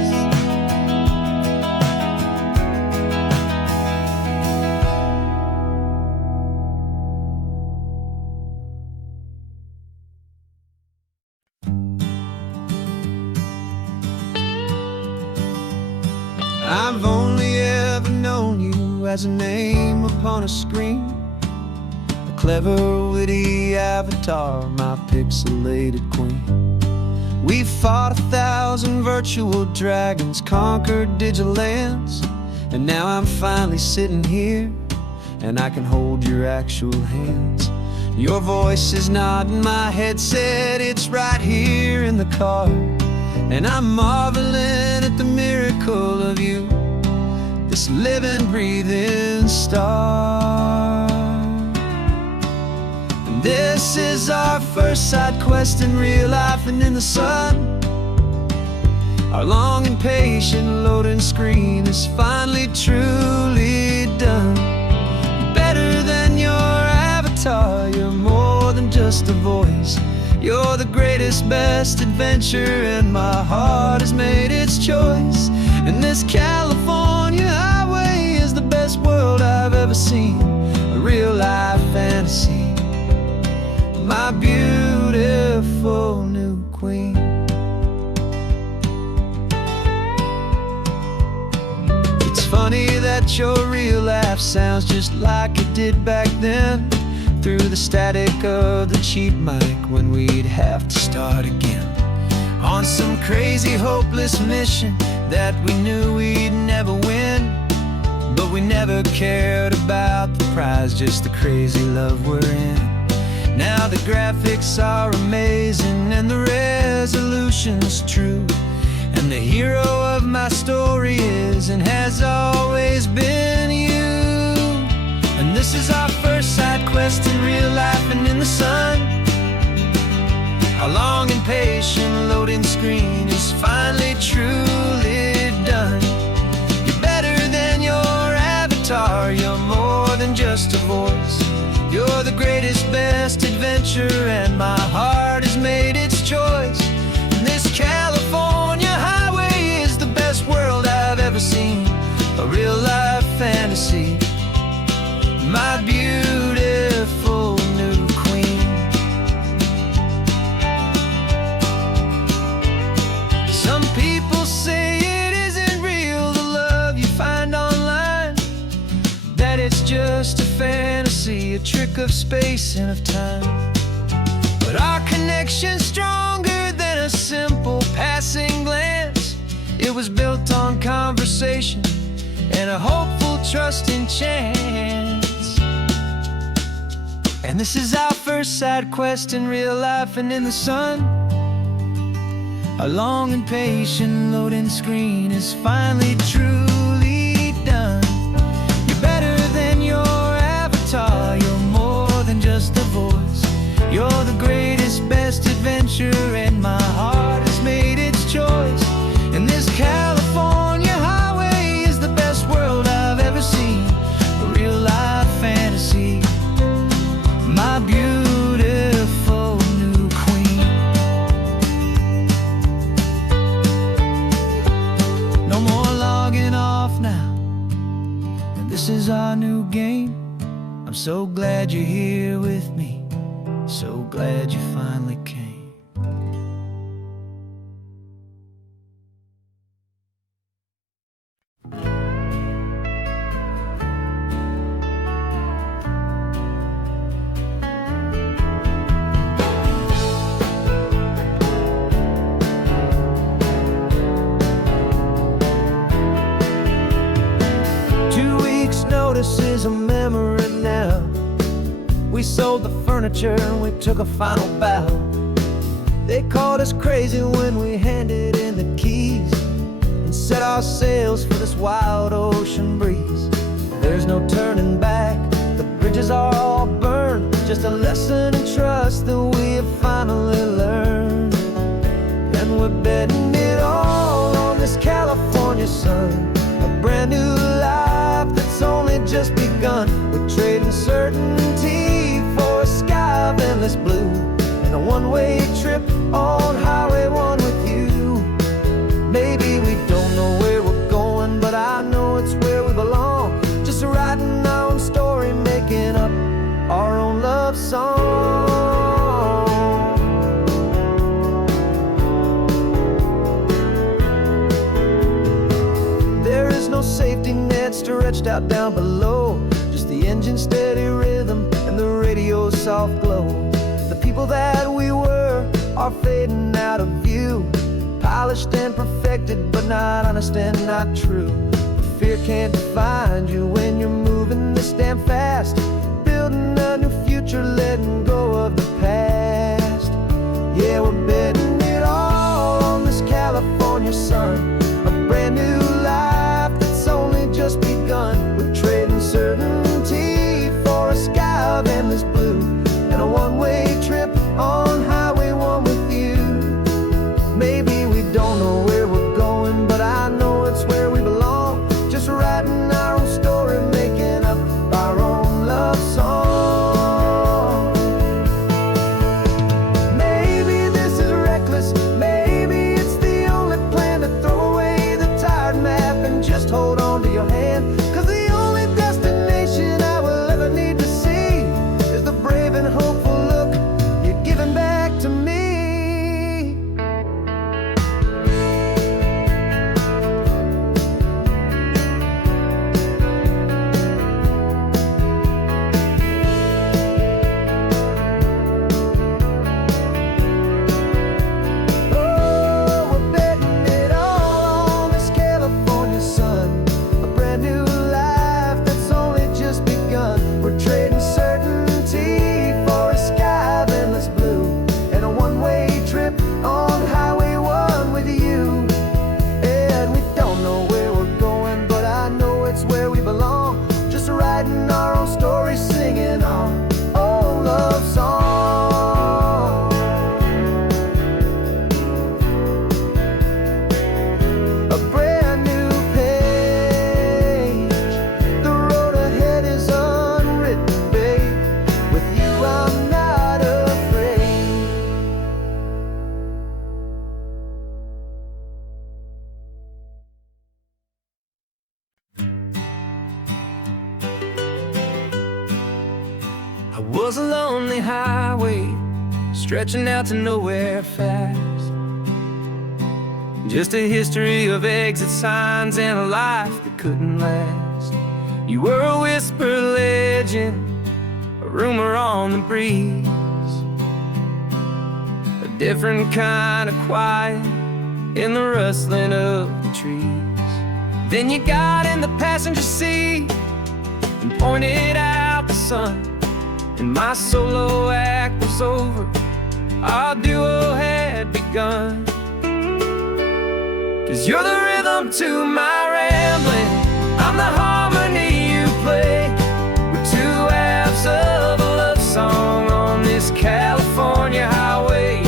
I've only ever known you as a name upon a screen, a clever, witty avatar, my pixelated queen. We've fought 1,000 virtual dragons, conquered digital lands, and now I'm finally sitting here, and I can hold your actual hands. Your voice is not in my headset, it's right here in the car, and I'm marveling at the miracle of you, this living, breathing star. And this is our first side quest in real life and in the sun. Our long and patient loading screen is finally truly done. Better than your avatar, you're more than just a voice. You're the greatest, best adventure, and my heart has made its choice. And this California highway is the best world I've ever seen, a real-life fantasy, my beautiful new queen. It's funny that your real life sounds just like it did back then, through the static of the cheap mic when we'd have to start again, on some crazy, hopeless mission that we knew we'd never win. But we never cared about the prize, just the crazy love we're in. Now the graphics are amazing and the resolution's true, and the hero of my story is and has always been you. And this is our first side quest in real life and in the sun. Our long and patient loading screen is finally truly done. You're better than your avatar, you're more than just a voice. You're the greatest, best adventure, and my heart has made its choice. And this California highway is the best world I've ever seen, a real-life fantasy, my beautiful new queen. Some people say it isn't real, the love you find online, that it's just a fantasy, a trick of space and of time. But our connection's stronger than a simple passing glance. It was built on conversation and a hopeful, trusting chance. And this is our first side quest in real life and in the sun. Our long and patient loading screen is finally truly done. You're better than your avatar, you're more than just a voice. You're the greatest, best adventure, and my heart has made its choice. And this California highway is the best world I've ever seen, a real-life fantasy, my beautiful new queen. No more logging off now, and this is our new game. I'm so glad glad you're here with me, so glad you finally came. 2 weeks' notice is a memory now. We sold the furniture and we took a final bow. They called us crazy when we handed in the keys and set our sails for this wild ocean breeze. There's no turning back, the bridges are all burned, just a lesson in trust that we have finally learned. And we're betting it all on this California sun, a brand new life that's only just begun. We're trading certainty for a sky of endless blue, and a one-way trip on Highway 1 with you. Maybe we don't know where we're going, but I know it's where we belong. Just writing our own story, making up our own love song. There is no safety net stretched out down below, just the engine's steady rhythm and the radio's soft glow. The people that we were are fading out of view, polished and perfected, but not honest and not true. Fear can't define you when you're moving this damn fast, building a new future, letting go of the past. Yeah, we're betting it all on this California sun, a brand new life that's only just begun. We're trading certainty for a sky of endless blue, and a one-way trip on Highway 1 with you. Maybe we don't know where we're going, but I know it's where we belong. Just writing our own story, making up our own love song. Maybe this is reckless, maybe it's the only plan to throw away the tired map and just hold on to your hand. 'Cause the only destination I will ever need to see is the brave and hopeful look you're giving back to me. Oh, we're betting it all on this California sun, a brand new life that's only just begun. We're trading certainty for a sky of endless blue, and a one-way trip on Highway 1 with you. And we don't know where we're going, but I know it's where we belong. Just writing our own story, singing our own love song. A brand new page, the road ahead is unwritten, babe. With you I'm not afraid. I was a lonely highway, stretching out to nowhere fast. Just a history of exit signs and a life that couldn't last. You were a whisper legend, a rumor on the breeze, a different kind of quiet in the rustling of the trees. Then you got in the passenger seat and pointed out the sun, and my solo act was over, our duo had begun. 'Cause you're the rhythm to my rambling, I'm the harmony you play. We're two halves of a love song on this California highway,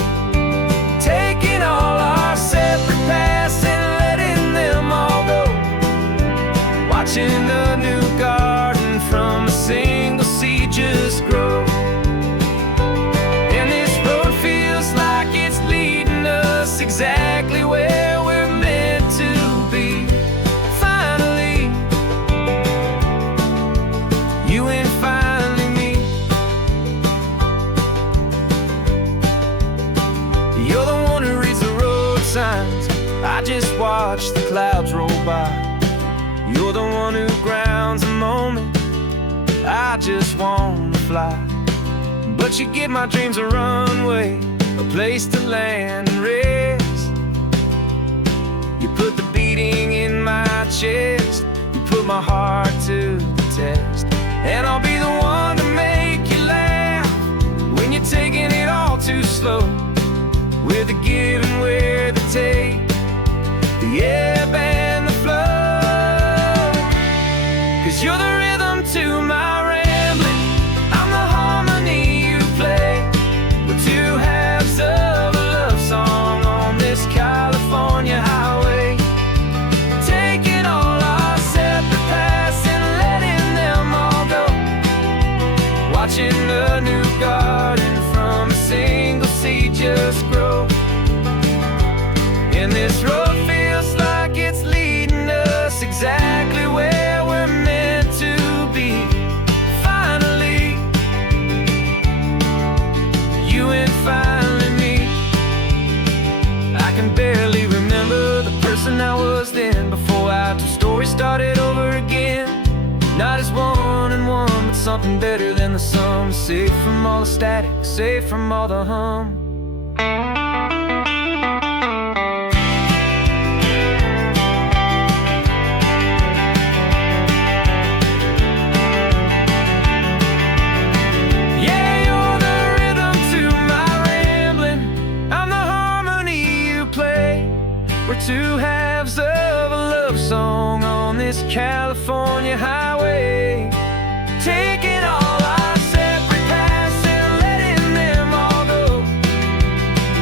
taking all our separate paths and letting them all go, watching a new garden from a single seed just grow. And this road feels like it's leading us exactly where we're meant to be. Finally, you and finally me. I just watch the clouds roll by. You're the one who grounds the moment. I just wanna fly, but you give my dreams a runway, a place to land and rest. You put the beating in my chest, you put my heart to the test. And I'll be the one to make you laugh when you're taking it all too slow. We're the give and we're the take, the ebb and the flow. 'Cause you're the rhythm to my rambling, I'm the harmony you play. We're two halves of a love song on this California highway, taking all our separate paths and letting them all go. Watching a new garden from a single seed just grow. And this road feels like it's leading us exactly where we're meant to be. Finally, you and finally me. I can barely remember the person I was then, before our two stories started over again. Not as one and one, but something better than the sum. Safe from all the static, safe from all the hum. We're two halves of a love song on this California highway, taking all our separate paths and letting them all go.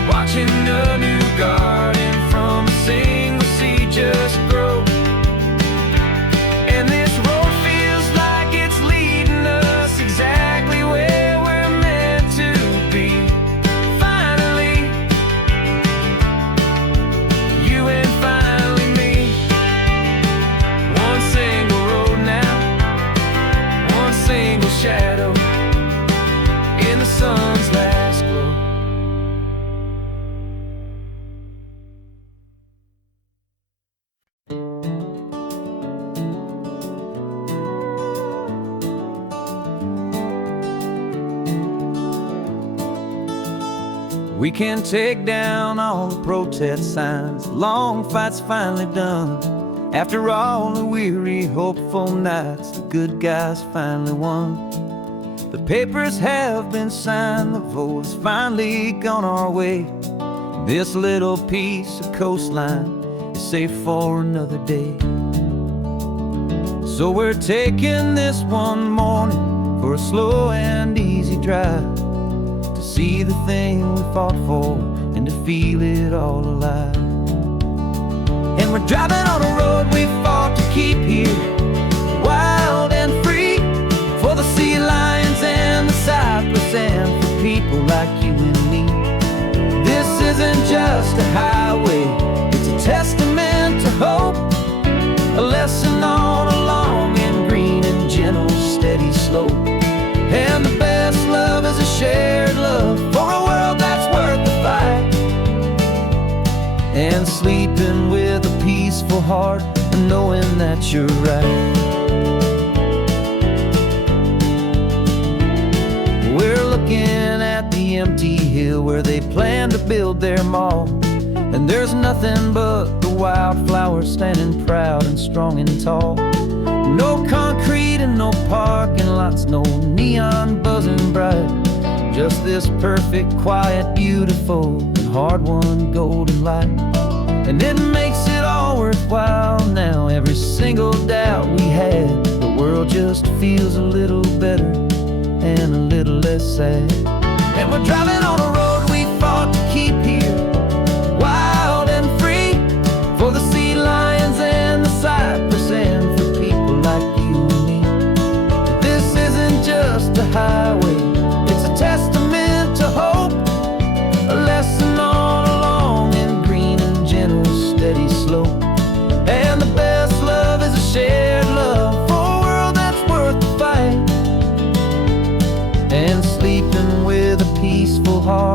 Watching a new garden from a single seed just grow. And this road feels like it's leading us exactly where we're meant to be. Finally, you and finally me. One single road now, one single shadow in the sun's last glow. We can take down all the protest signs, long fight's finally done. After all the weary, hopeful nights, the good guys finally won. The papers have been signed, the vote has finally gone our way. This little piece of coastline is safe for another day. So we're taking this one morning for a slow and easy drive, to see the thing we fought for and to feel it all alive. And we're driving on a road we fought to keep here, wild and free, for the sea lions and the cypress and for people like you and me. This isn't just a highway, it's a testament to hope, a lesson on a long and green and gentle steady slope. And the best love is a shared love for a world that's worth the fight, and sleeping with a peaceful heart and knowing that you're right. We're looking at the empty hill where they plan to build their mall, and there's nothing but the wildflowers standing proud and strong and tall. No concrete and no parking lots, no neon buzzing bright, just this perfect, quiet, beautiful, and hard-won golden light. And it makes it all worthwhile now, every single doubt we had. The world just feels a little better and a little less sad. And we're driving on a road we fought to keep here, wild and free, for the sea lions and the cypress and for people like you and me. This isn't just a highway, it's a testament to hope, a lesson on a long and green and gentle steady slope. And the best love is a shared love for a world that's worth the fight, and sleeping with a peaceful heart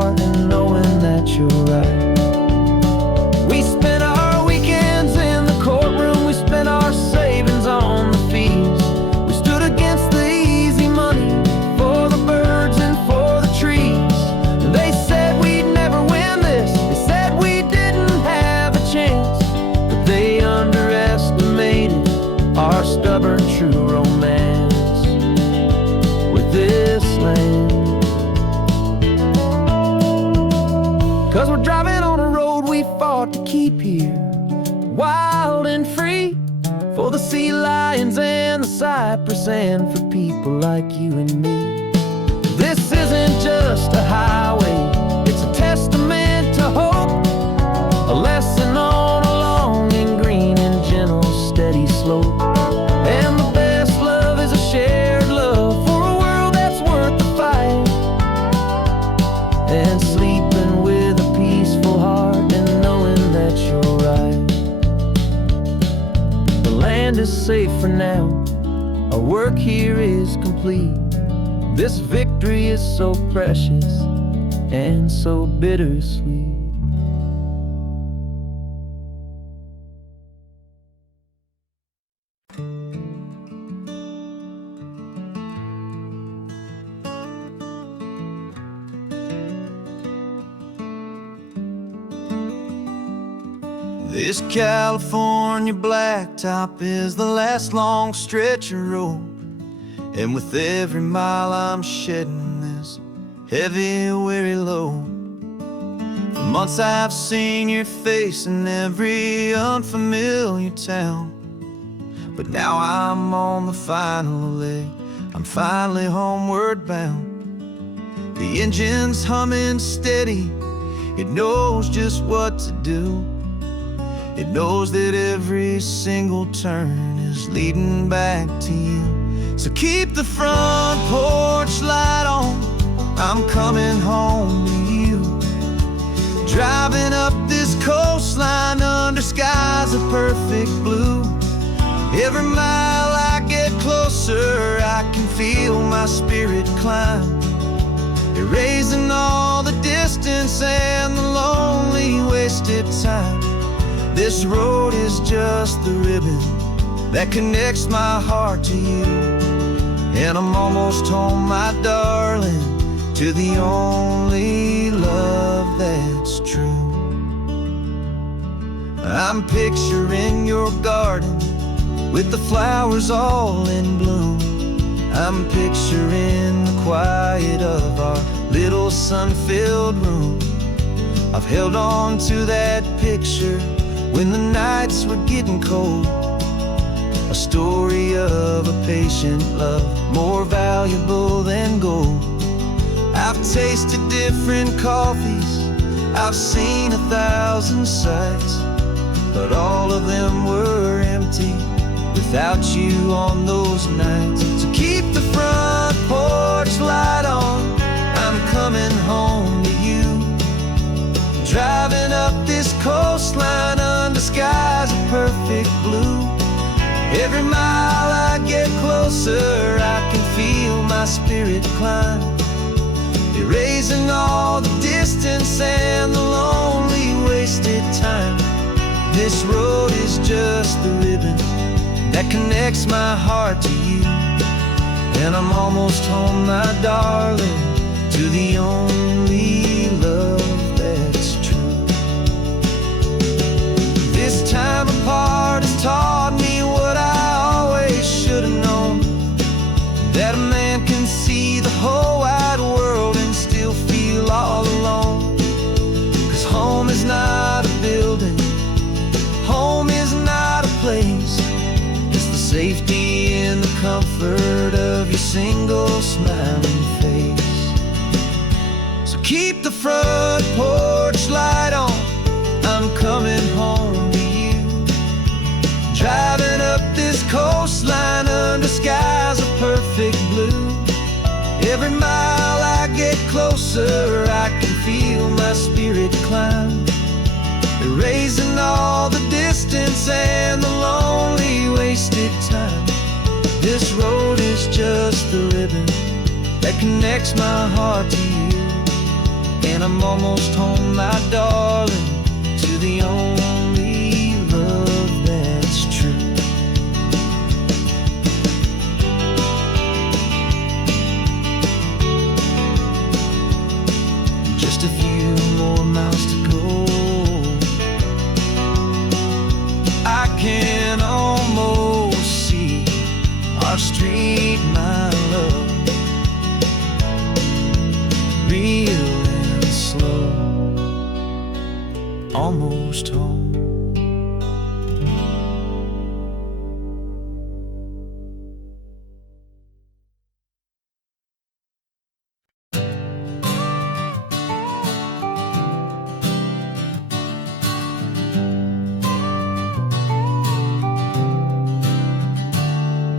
'cause we're driving on a road we fought to keep here, wild and free, for the sea lions and the cypress, and for people like you and me. This isn't just a highway, it's a testament to hope, a lesson on a long and green and gentle steady slope. And the best love is a shared love for a world that's worth the fight, and sleeping with a peaceful heart and knowing that you're right. The land is safe for now, our work here is complete. This victory is so precious and so bittersweet. This California blacktop is the last long stretch of road, and with every mile I'm shedding this heavy, weary load. For months I've seen your face in every unfamiliar town, but now I'm on the final leg, I'm finally homeward bound. The engine's humming steady, it knows just what to do. It knows that every single turn is leading back to you. So keep the front porch light on, I'm coming home to you. Driving up this coastline under skies of perfect blue. Every mile I get closer, I can feel my spirit climb, erasing all the distance and the lonely wasted time. This road is just the ribbon that connects my heart to you, and I'm almost home, my darling, to the only love that's true. I'm picturing your garden with the flowers all in bloom. I'm picturing the quiet of our little sun-filled room. I've held on to that picture when the nights were getting cold, a story of a patient love, more valuable than gold. I've tasted different coffees, I've seen 1,000 sights, but all of them were empty without you on those nights. So keep the front porch light on, I'm coming home to you. Driving up this coastline under skies of perfect blue. Every mile I get closer, I can feel my spirit climb, erasing all the distance and the lonely wasted time. This road is just the ribbon that connects my heart to you, and I'm almost home, my darling, to the only love that's true. This time apart has taught me what I always should have known, that a man can see the whole wide world and still feel all alone. 'Cause home is not a building, home is not a place, it's the safety and the comfort of your single smiling face. So keep the front porch light on, I'm coming home to you. Driving up this coastline under skies of perfect blue. Every mile I get closer, I can feel my spirit climb, erasing all the distance and the lonely wasted time. This road is just the ribbon that connects my heart to you, and I'm almost home, my darling, to the only love that's true. Just a few more miles to go, I can almost see our street, my love, real and slow. almost home.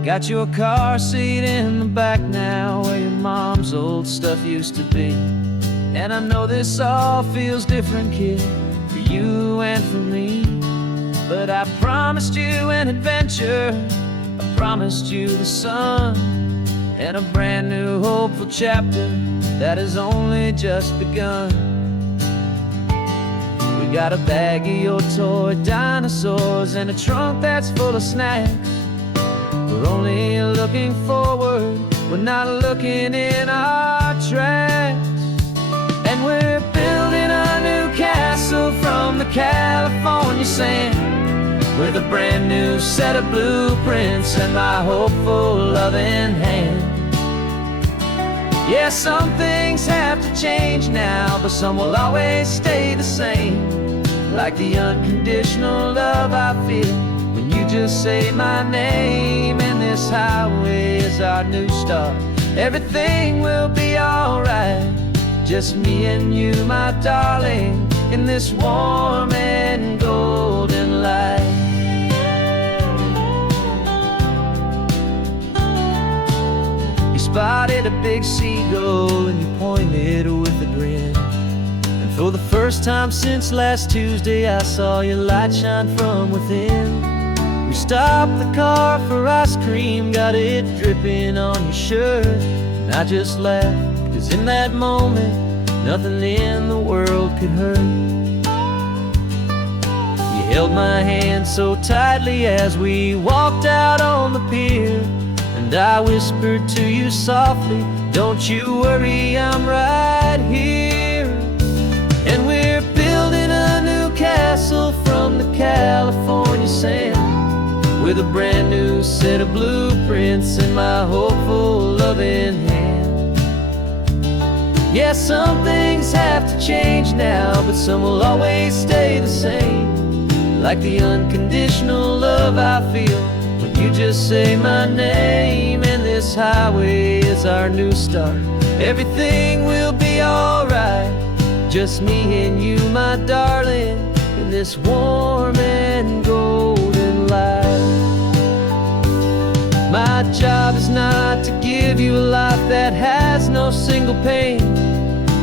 Got your car seat in the back now, where your mom's old stuff used to be. And I know this all feels different, kid, for you and for me. But I promised you an adventure, I promised you the sun, and a brand new hopeful chapter that has only just begun. We got a bag of your toy dinosaurs and a trunk that's full of snacks. We're only looking forward, we're not looking in our tracks. And we're building a new castle from the California sand, with a brand new set of blueprints and my hopeful loving hand. Yeah, some things have to change now, but some will always stay the same. Like the unconditional love I feel when you just say my name. And this highway is our new start. Everything will be alright, just me and you, my darling, in this warm and golden light. You spotted a big seagull and you pointed with a grin. And for the first time since last Tuesday, I saw your light shine from within. We stopped the car for ice cream, got it dripping on your shirt. And I just laughed, 'cause in that moment, nothing in the world could hurt. You held my hand so tightly as we walked out on the pier, and I whispered to you softly, don't you worry, I'm right here. And we're building a new castle from the California sand, with a brand new set of blueprints in my hopeful loving hand. Yeah, some things have to change now, but some will always stay the same. Like the unconditional love I feel when you just say my name. And this highway is our new start. Everything will be alright, just me and you, my darling, in this warm and golden light. My job is not to give you a life that has no single pain,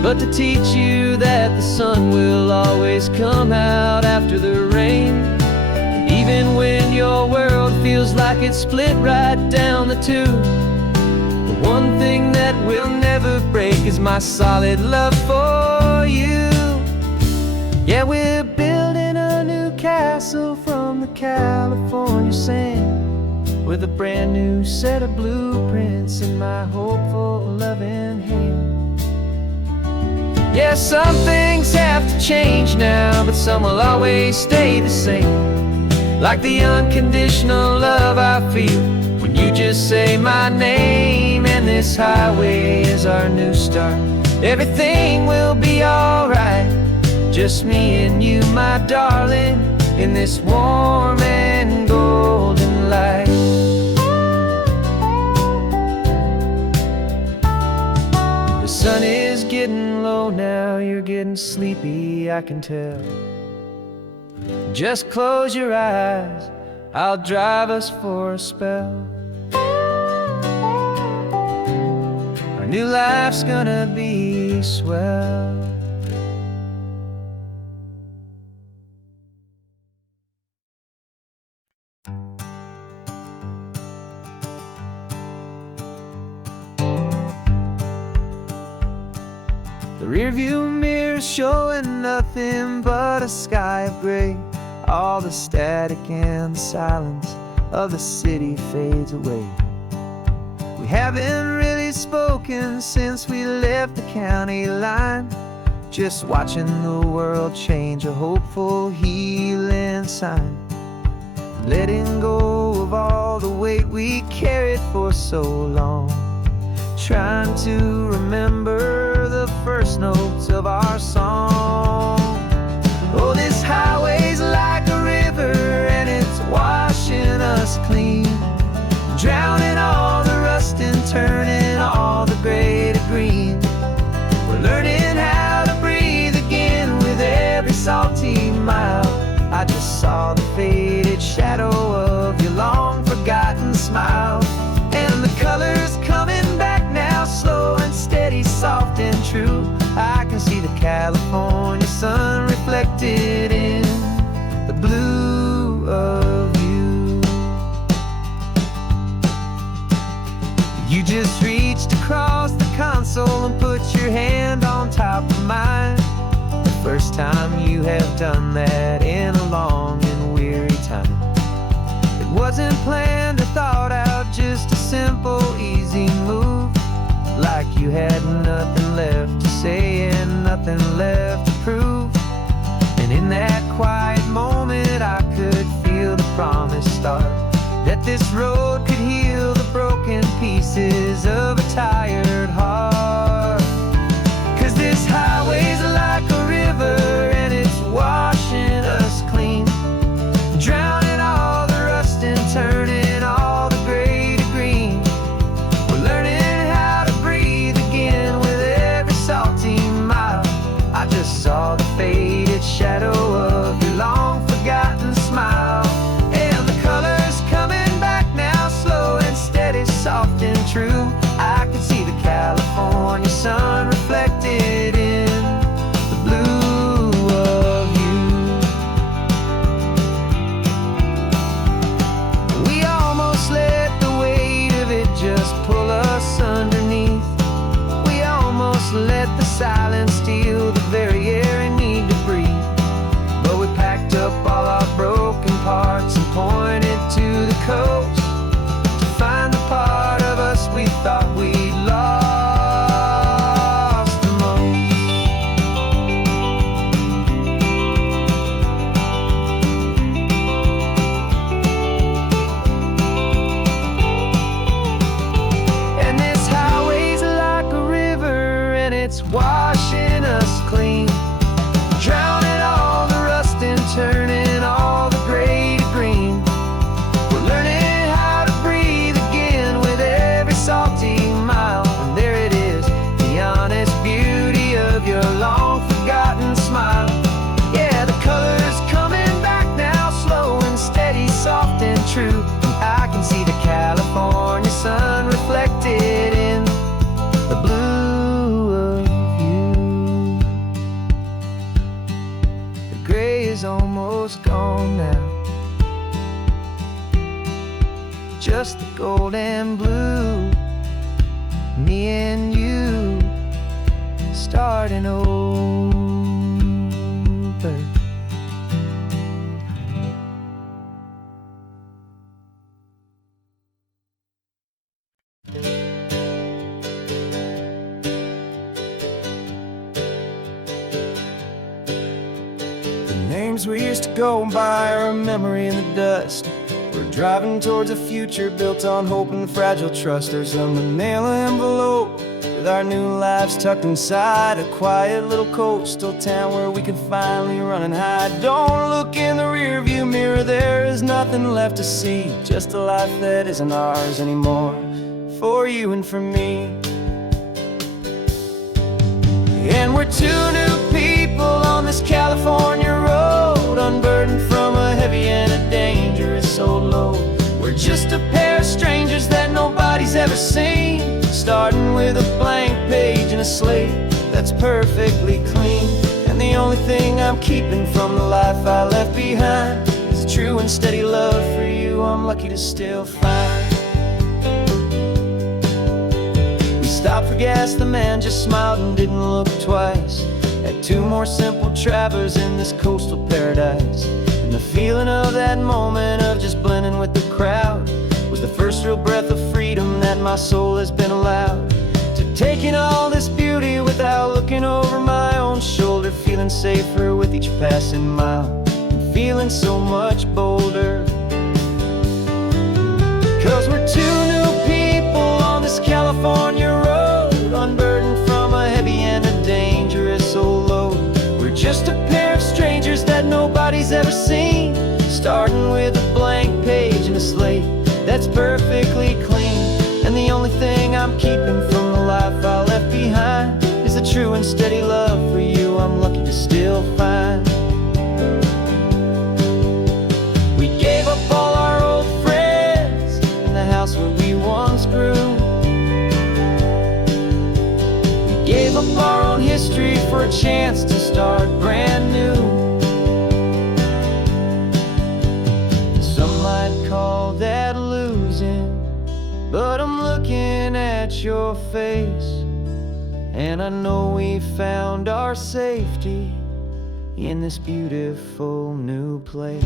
but to teach you that the sun will always come out after the rain. And even when your world feels like it's split right down the two, the one thing that will never break is my solid love for you. Yeah, we're building a new castle from the California sand, with a brand new set of blueprints in my hopeful loving hand. Yeah, some things have to change now, but some will always stay the same. Like the unconditional love I feel when you just say my name. And this highway is our new start. Everything will be alright, just me and you, my darling, in this warm and golden light. The sun is getting low now, you're getting sleepy, I can tell. Just close your eyes, I'll drive us for a spell. Our new life's gonna be swell. The rearview mirror's showing nothing but a sky of gray. All the static and the silence of the city fades away. We haven't really spoken since we left the county line, just watching the world change, a hopeful healing sign. Letting go of all the weight we carried for so long, trying to remember the first notes of our song. Oh, this I just saw the faded shadow of your long forgotten smile. And the colors coming back now, slow and steady, soft and true. I can see the California sun reflected in the blue of you. You just reached across the console and put your hand on top of mine. The first time you have done that in a long and weary time. It wasn't planned or thought out, just a simple, easy move. Like you had nothing left to say and nothing left to prove. And in that quiet moment I could feel the promise start, that this road could heal the broken pieces of a tired heart. 'Cause this highway's like a river and it's washing us clean, drowning all the rust and turning all the gray to green. We're learning how to breathe again with every salty mile. I just saw the faded shadow of your long forgotten smile. And the colors coming back now, slow and steady, soft and true. I can see the California sun reflected in the blue of you. We almost let the weight of it just pull us underneath. We almost let the silence steal the very air we need to breathe. But we packed up all our broken parts and pointed to the coast to find the part of us we thought we'd lost the most. And this highway's like a river and it's washing us clean, drowning all the rust and turning all the gray to green. We're learning how to breathe again with every salty mile. And there it is, the honest beauty of your long forgotten smile. Yeah, the colors coming back now, slow and steady, soft and true. And I can see the California sun reflected in the blue of you. The gray is almost gone now, just the gold and blue. Me and you starting over. The names we used to go by are a memory in the dust. We're driving towards a future built on hope and fragile trust. There's a manila envelope with our new lives tucked inside, a quiet little coastal town where we can finally run and hide. Don't look in the rearview mirror, there is nothing left to see, just a life that isn't ours anymore, for you and for me. And we're two new people on this California road, unburdened from a heavy and a dangerous old load. We're just a pair of strangers that nobody's ever seen, starting with a blank page and a slate that's perfectly clean. And the only thing I'm keeping from the life I left behind is a true and steady love for you I'm lucky to still find. We stopped for gas, the man just smiled and didn't look twice. Had two more simple travelers in this coastal paradise. And the feeling of that moment of just blending with the crowd was the first real breath of freedom that my soul has been allowed to take in all this beauty without looking over my own shoulder, feeling safer with each passing mile and feeling so much bolder. 'Cause we're two new people on this California road, unburdened from a heavy and a dangerous old load. We're just a pair of strangers that nobody's ever seen, starting with a blank page and a slate that's perfectly clean. And the only thing I'm keeping from the life I left behind is a true and steady love for you I'm lucky to still find. a chance to start brand new. Some might call that losing, but I'm looking at your face, and I know we found our safety in this beautiful new place.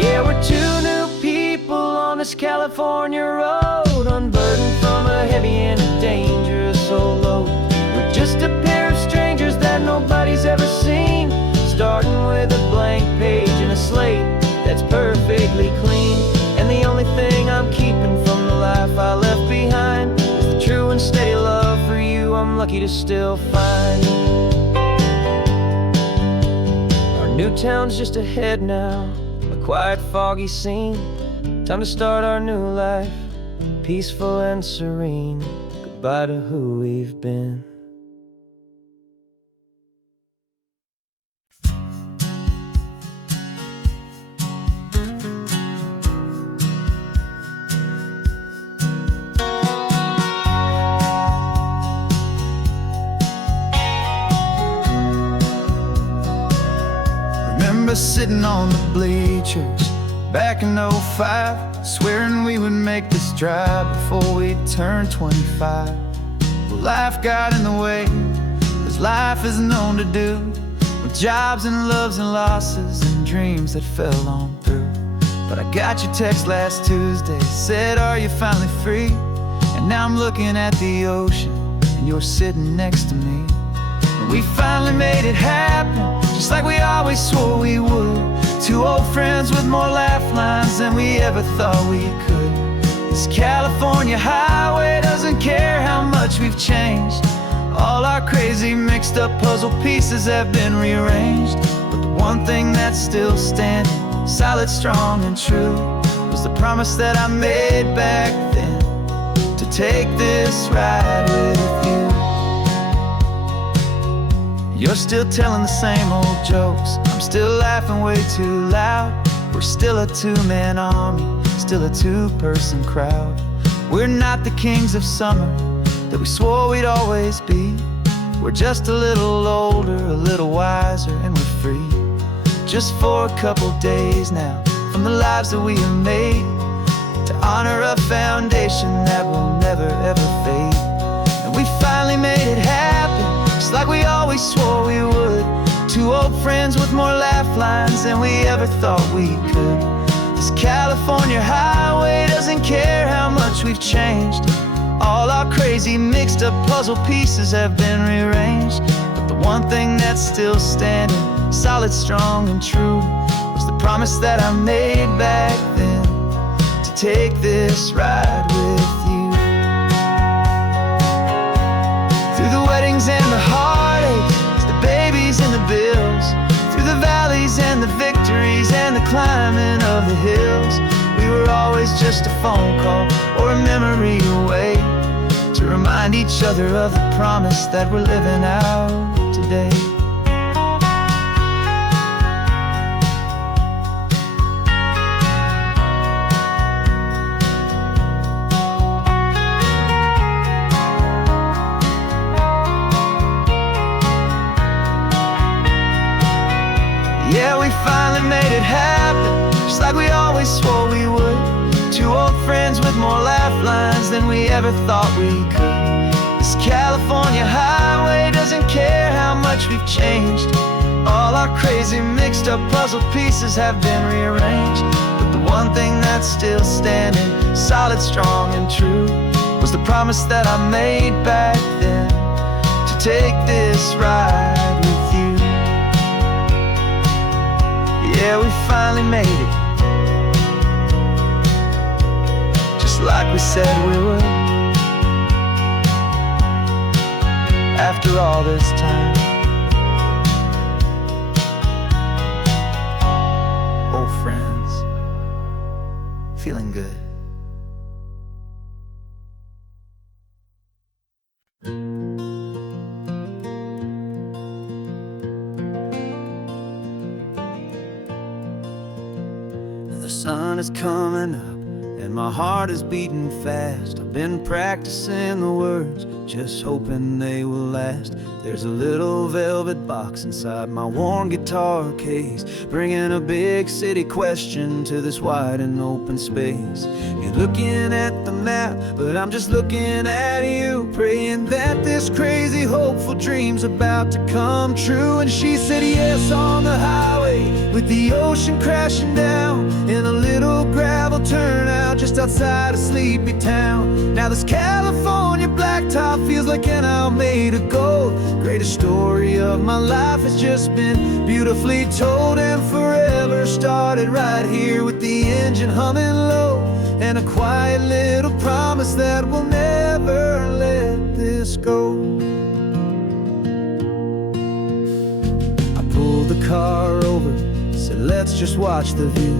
Yeah, we're two new people on this California road, unburdened from a heavy and a dangerous old load. We're just a pair of strangers that nobody's ever seen, starting with a blank page and a slate that's perfectly clean. And the only thing I'm keeping from the life I left behind is the true and steady love for you I'm lucky to still find. Our new town's just ahead now, a quiet, foggy scene. Time to start our new life, peaceful and serene. Goodbye to who we've been. Remember sitting on the bleachers back in '05, swearing we would make this drive before we turned 25. Well, life got in the way, as life is known to do, with jobs and loves and losses and dreams that fell on through. But I got your text last Tuesday, said, are you finally free? And now I'm looking at the ocean, and you're sitting next to me. And we finally made it happen, just like we always swore we would. Two old friends with more laugh lines than we ever thought we could. This California highway doesn't care how much we've changed. All our crazy mixed up puzzle pieces have been rearranged, but the one thing that's still standing, solid, strong, and true, was the promise that I made back then, to take this ride with you. You're still telling the same old jokes, I'm still laughing way too loud. We're still a two-man army, still a two-person crowd. We're not the kings of summer that we swore we'd always be. We're just a little older, a little wiser, and we're free. Just for a couple days now, from the lives that we have made, to honor a foundation that will never ever fade. And we finally made it happen, just like we always swore we would. Two old friends with more laugh lines than we ever thought we could. This California highway doesn't care how much we've changed. All our crazy mixed up puzzle pieces have been rearranged, but the one thing that's still standing, solid, strong, and true, was the promise that I made back then, to take this ride with you. Through the weddings and the heartaches, the babies and the bills, through the valleys and the victories and the climbing of the hills, we were always just a phone call or a memory away, to remind each other of the promise that we're living out today. Yeah, we finally made it happen, just like we always swore we would. Two old friends with more laugh lines than we ever thought we could. This California highway doesn't care how much we've changed. All our crazy mixed up puzzle pieces have been rearranged, but the one thing that's still standing, solid, strong, and true, was the promise that I made back then, to take this ride with you. Yeah, we finally made it, just like we said we would. After all this time, old friends, feeling good. sun is coming up and my heart is beating fast. I've been practicing the words, just hoping they will last. There's a little velvet box inside my worn guitar case, bringing a big city question to this wide and open space. You're looking at the map, but I'm just looking at you, praying that this crazy hopeful dream's about to come true. And she said yes on the highway, with the ocean crashing down in a little gravel turnout just outside a sleepy town. Now this California blacktop feels like an isle made of gold. Greatest story of my life has just been beautifully told, and forever started right here with the engine humming low, and a quiet little promise that we'll never let this go. I pulled the car over, said let's just watch the view.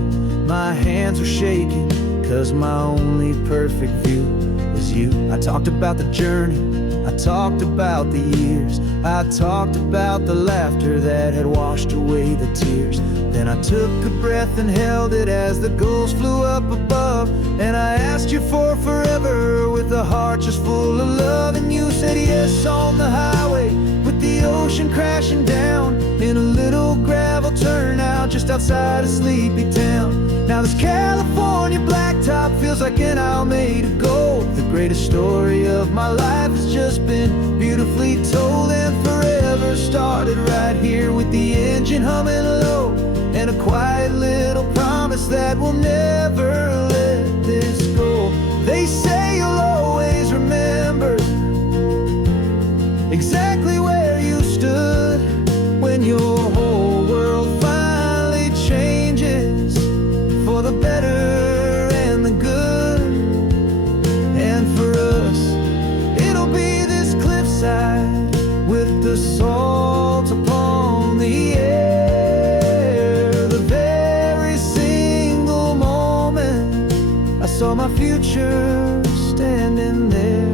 My hands were shaking, cause my only perfect view was you. I talked about the journey, I talked about the years, I talked about the laughter that had washed away the tears. Then I took a breath and held it as the gulls flew up above, and I asked you for forever with a heart just full of love. And you said yes on the highway, with the ocean crashing down in a little gravel turnout just outside a sleepy town. Now this California blacktop feels like an isle made of gold. The greatest story of my life has just been beautifully told, and forever started right here with the engine humming low, and a quiet little promise that we'll never let this go. They say you'll always remember exactly where you stood when your whole world finally changes for the better and the good. And for us, it'll be this cliffside with the salt upon the air. The very single moment I saw my future standing there.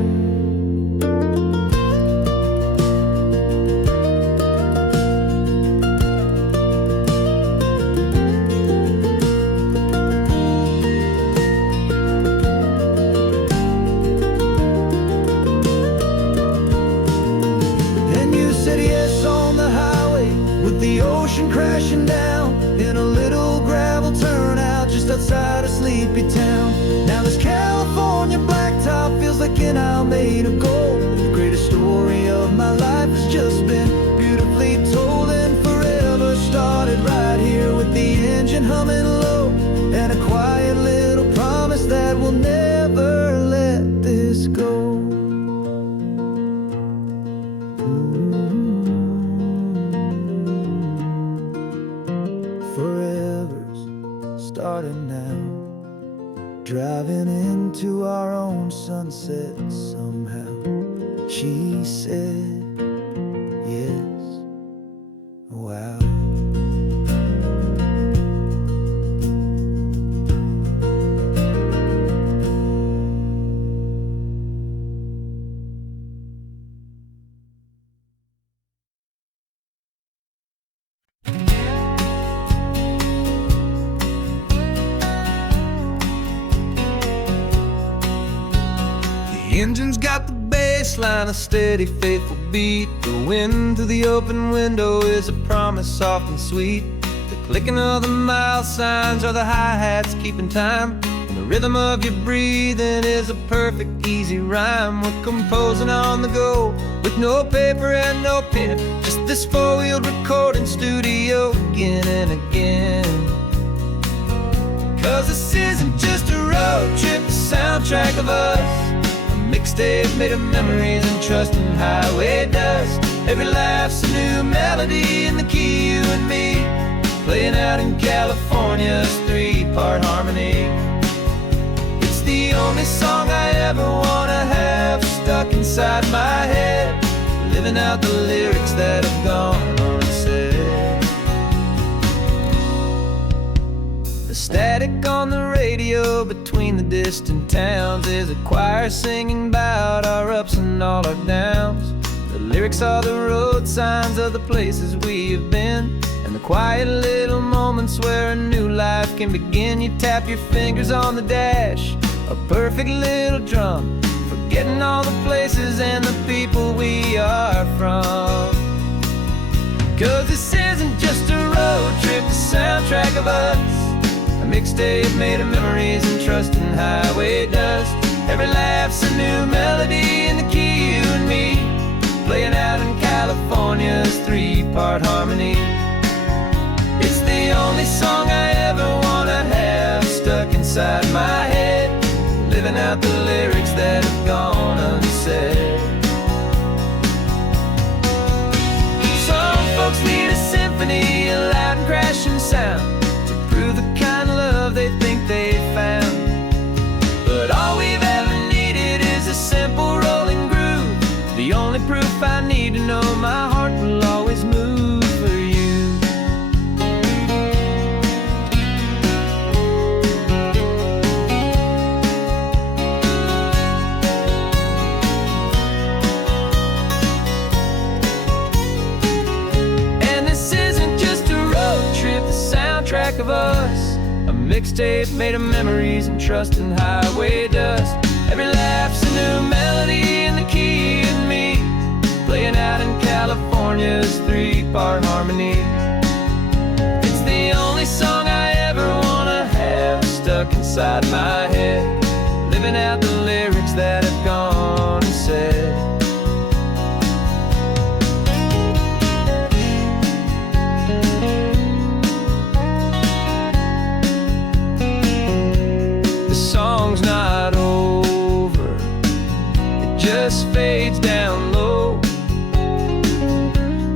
The ocean crashing down in a little gravel turnout just outside a sleepy town. Now this California blacktop feels like an isle made of gold. The greatest story of my life has just been beautifully told, and forever started right here with the engine humming low, and a quiet little promise that we'll never let this go. Starting now, driving into our own sunset somehow. She said yes, wow. The engine's got the bass line, a steady, faithful beat. The wind through the open window is a promise soft and sweet. The clicking of the mile signs are the hi-hats keeping time, and the rhythm of your breathing is a perfect, easy rhyme. We're composing on the go with no paper and no pen, just this four-wheeled recording studio again and again. Cause this isn't just a road trip, the soundtrack of us, mixtape made of memories and trust in highway dust. Every laugh's a new melody in the key, you and me, playing out in California's three-part harmony. It's the only song I ever wanna have stuck inside my head, living out the lyrics that have gone unsaid. The static on the radio between the distant towns is a choir singing about our ups and all our downs. The lyrics are the road signs of the places we have been, and the quiet little moments where a new life can begin. You tap your fingers on the dash, a perfect little drum, forgetting all the places and the people we are from. 'Cause this isn't just a road trip, the soundtrack of us, a mixtape made of memories and trust in highway dust. Every laugh's a new melody in the key, you and me, playing out in California's 3-part harmony. It's the only song I ever wanna have stuck inside my head, living out the lyrics that have gone unsaid. Some folks need a symphony, a loud and crashing sound, to prove the kind of love they think they found. But all we've ever needed is a simple rolling groove, the only proof I need to know my heart will always move for you. And this isn't just a road trip, the soundtrack of us, a mixtape made of memories and trust in highway dust. Every laugh's a new melody in the key and me, playing out in California's 3-part harmony. It's the only song I ever wanna have stuck inside my head, living out the lyrics that have gone unsaid. The song's not over, it just fades down low,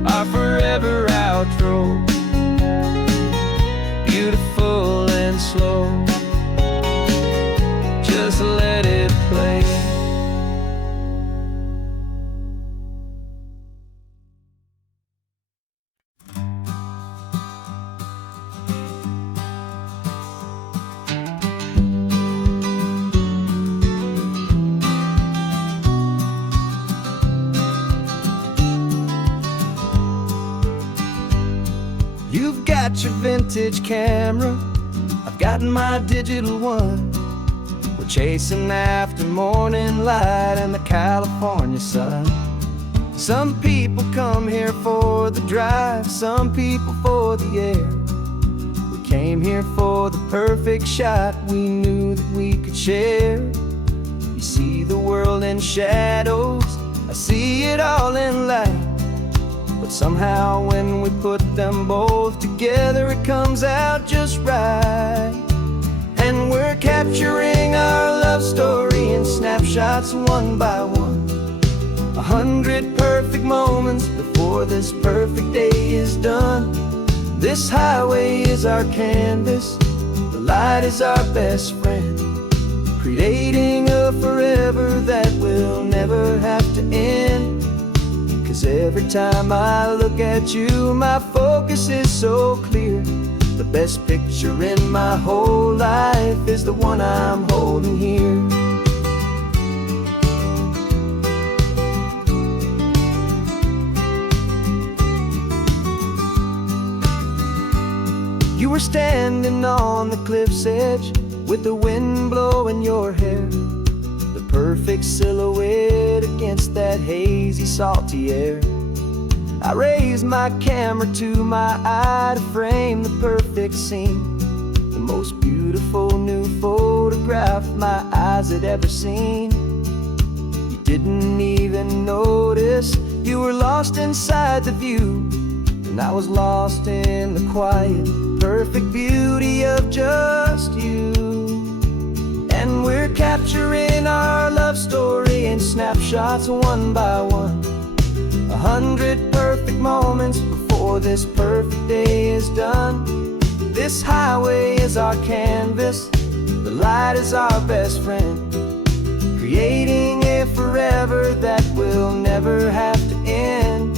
our forever outro, beautiful and slow. Just let it play. You've got your vintage camera, I've got my digital one. We're chasing after morning light and the California sun. Some people come here for the drive, some people for the air. We came here for the perfect shot we knew that we could share. You see the world in shadows, I see it all in light. But somehow when we put them both together, it comes out just right. And we're capturing our love story in snapshots one by one, 100 perfect moments before this perfect day is done. This highway is our canvas, the light is our best friend, creating a forever that will never have to end. 'Cause every time I look at you, my focus is so clear. The best picture in my whole life is the one I'm holding here. You were standing on the cliff's edge with the wind blowing your hair, the perfect silhouette against that hazy, salty air. I raised my camera to my eye to frame the perfect scene, the most beautiful new photograph my eyes had ever seen. You didn't even notice, you were lost inside the view, and I was lost in the quiet, perfect beauty of just you. And we're capturing our love story in snapshots one by one, 100 perfect moments before this perfect day is done. This highway is our canvas, the light is our best friend, creating a forever that will never have to end.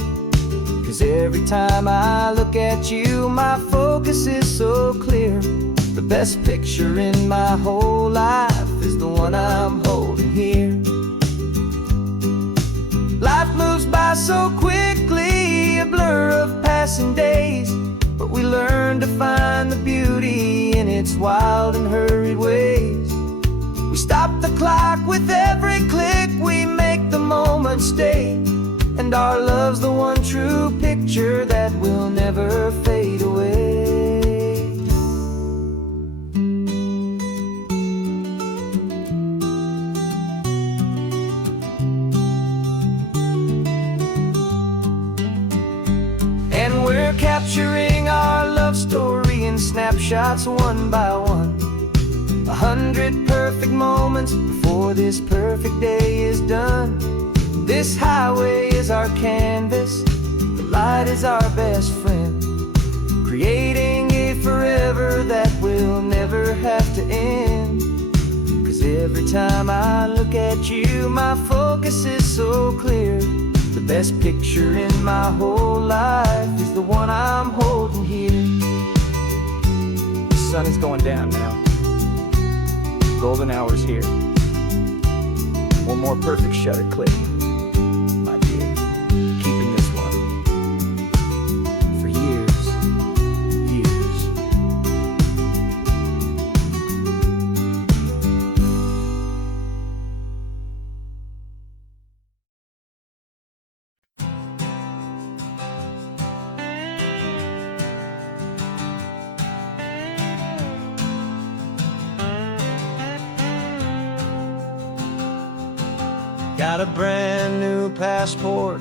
'Cause every time I look at you, my focus is so clear. The best picture in my whole life is the one I'm holding here. Life moves by so quickly, a blur of passing days, but we learn to find the beauty in its wild and hurried ways. We stop the clock with every click, we make the moment stay, and our love's the one true picture that will never fade away. And we're capturing our love story in snapshots one by one. 100 perfect moments before this perfect day is done. This highway is our canvas, the light is our best friend, creating a forever that will never have to end. 'Cause every time I look at you, my focus is so clear. The best picture in my whole life is the one I'm holding here. The sun is going down now. Golden hour's here. One more perfect shutter click, my dear. Keeping this one for years, years. Got a brand new passport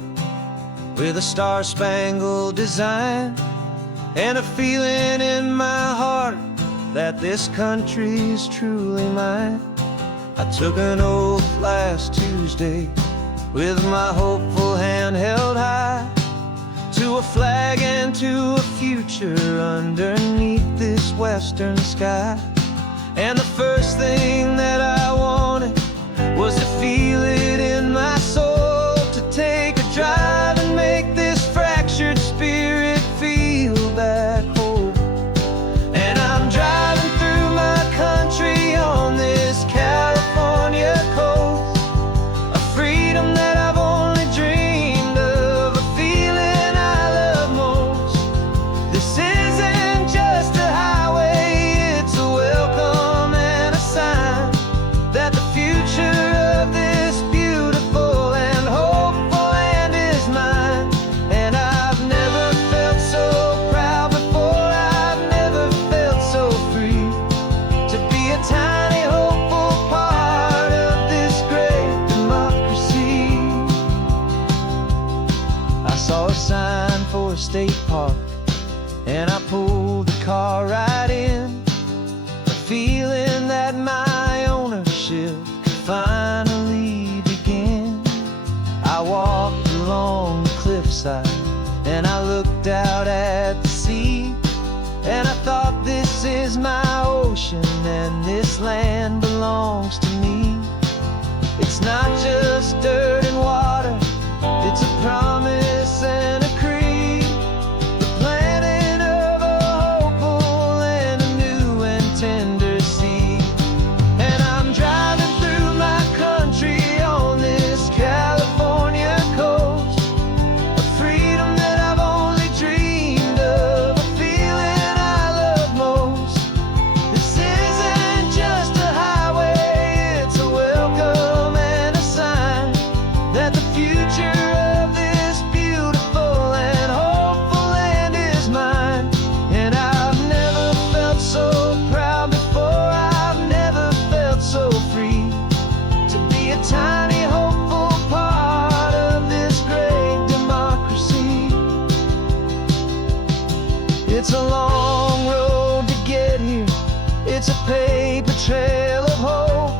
with a star-spangled design, and a feeling in my heart that this country's truly mine. I took an oath last Tuesday with my hopeful hand held high, to a flag and to a future underneath this western sky. And the first thing that I wanted was to feel it in my soul, to take a drive and make this fractured spirit feel back home. And I'm driving through my country on this California coast, a freedom that I've only dreamed of, a feeling I love most. This isn't just a highway, it's a welcome and a sign that the future of this beautiful and hopeful land is mine. And I've never felt so proud before, I've never felt so free, to be a tiny hopeful part of this great democracy. I saw a sign for a state park, and I pulled the car right in, a feeling that my ownership finally begin. I walked along the cliffside and I looked out at the sea, and I thought, this is my ocean and this land belongs to me. It's not just dirt and water, it's a promise and a creed, the planting of a hopeful and a new and tender seed. And I'm driving through my country on this California coast, a freedom that I've only dreamed of, a feeling I love most. This isn't just a highway, it's a welcome and a sign that the future of this beautiful and hopeful land is mine. And I've never felt so proud before, I've never felt so free, to be a tiny hopeful part of this great democracy. It's a long road to get here, it's a paper trail of hope,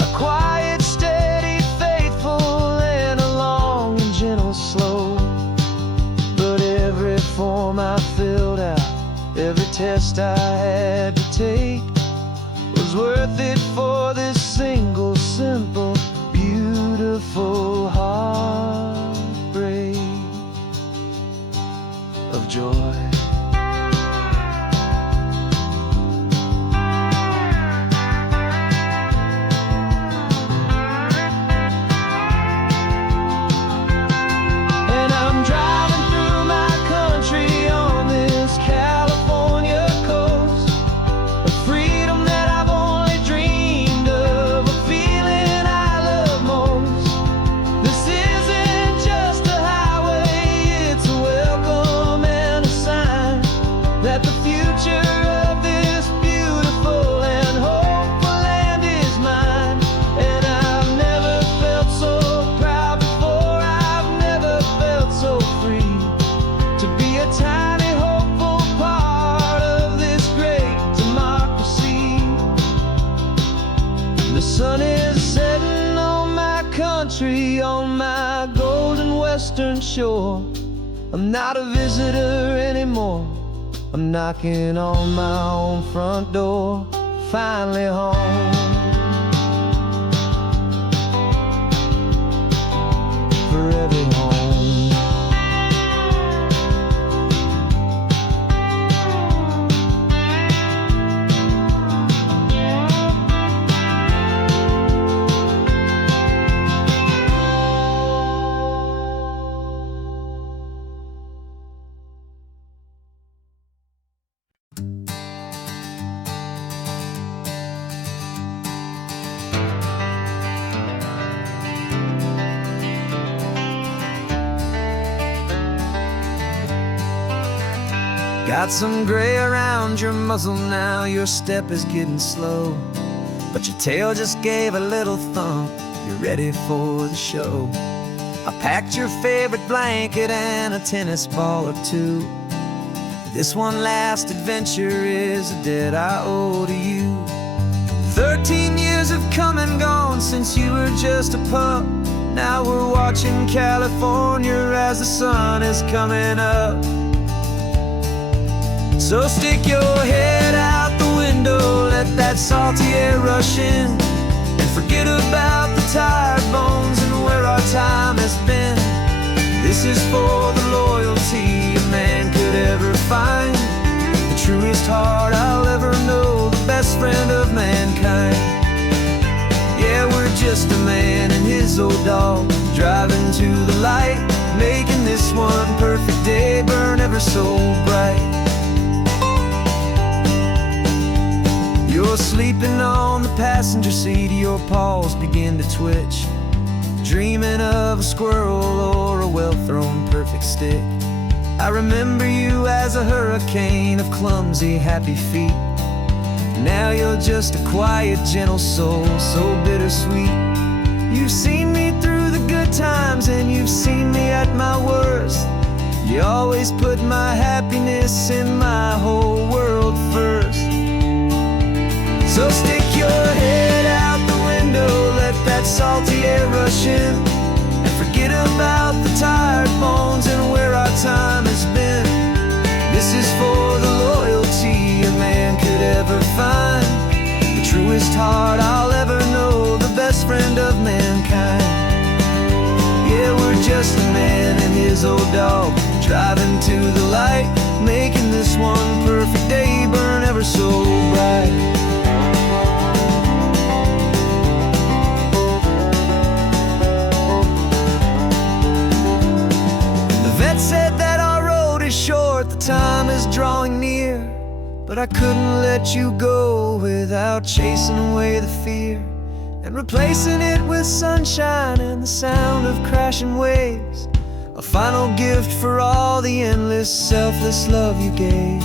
a quiet, steady, faithful, and a long and gentle slope. But every form I filled out, every test I had to take, was worth it for this single, simple, beautiful heartbreak of joy. western shore. I'm not a visitor anymore. I'm knocking on my own front door, finally home. Forever home. Got some gray around your muzzle now, your step is getting slow, but your tail just gave a little thump, you're ready for the show. I packed your favorite blanket and a tennis ball or two. This one last adventure is a debt I owe to you. 13 years have come and gone since you were just a pup. Now we're watching California as the sun is coming up. So stick your head out the window, let that salty air rush in, and forget about the tired bones and where our time has been. This is for the loyalty a man could ever find, the truest heart I'll ever know, the best friend of mankind. Yeah, we're just a man and his old dog, driving to the light, making this one perfect day burn ever so bright. You're sleeping on the passenger seat, your paws begin to twitch, dreaming of a squirrel or a well-thrown perfect stick. I remember you as a hurricane of clumsy, happy feet. Now you're just a quiet, gentle soul, so bittersweet. You've seen me through the good times and you've seen me at my worst. You always put my happiness in my whole world first. So stick your head out the window, let that salty air rush in, and forget about the tired bones and where our time has been. This is for the loyalty a man could ever find, the truest heart I'll ever know, the best friend of mankind. Yeah, we're just a man and his old dog, driving to the light, making this one perfect day burn ever so bright. Said that our road is short, the time is drawing near, but I couldn't let you go without chasing away the fear and replacing it with sunshine and the sound of crashing waves, a final gift for all the endless, selfless love you gave.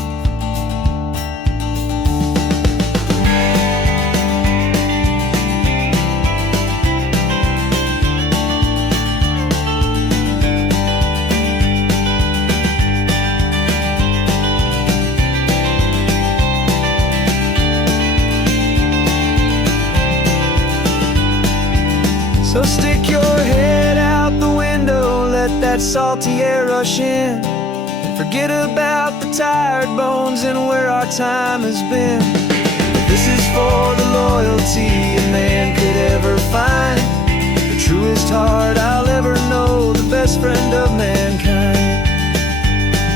So stick your head out the window, let that salty air rush in, and forget about the tired bones and where our time has been. This is for the loyalty a man could ever find, the truest heart I'll ever know, the best friend of mankind.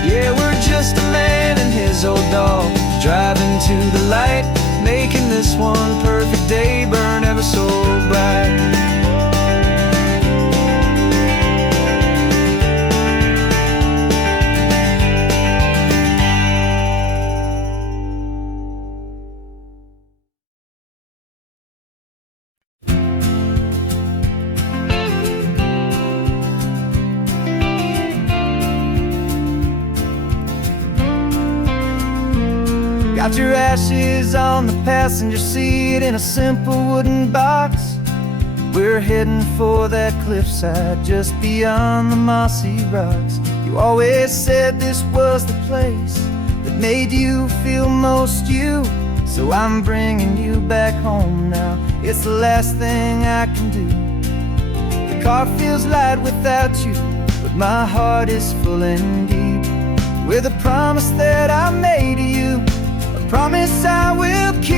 Yeah, we're just a man and his old dog, driving to the light, making this one perfect day burn ever so bright. Got your ashes on the passenger seat in a simple wooden box. We're heading for that cliffside just beyond the mossy rocks. You always said this was the place that made you feel most you, so I'm bringing you back home now. It's the last thing I can do. The car feels light without you, but but my heart is full and deep with a promise that I made to you, a promise I will keep.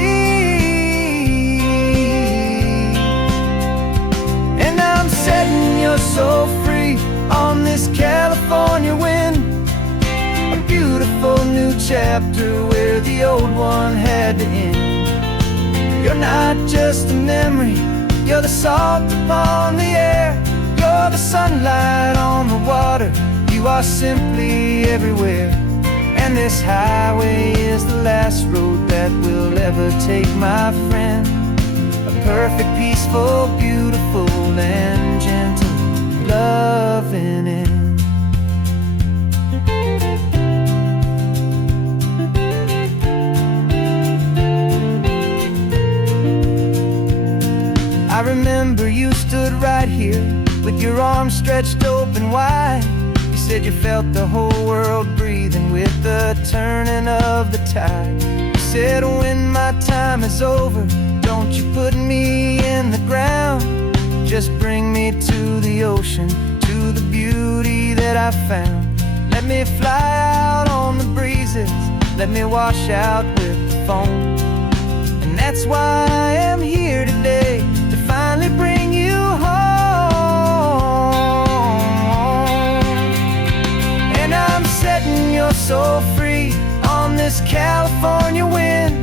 And I'm setting your soul free on this California wind, a beautiful new chapter where the old one had to end. You're not just a memory, you're the salt upon the air, you're the sunlight on the water, you are simply everywhere. And this highway is the last road that will ever take, my friend. A perfect, peaceful, beautiful, and gentle loving end. I remember you stood right here with your arms stretched open wide. You said you felt the whole world breathing with the turning of the tide. You said, when my time is over, don't you put me in the ground, just bring me to the ocean, to the beauty that I found. Let me fly out on the breezes, let me wash out with the foam. And that's why I am here today, to finally bring you home. And I'm setting your soul free on this California wind,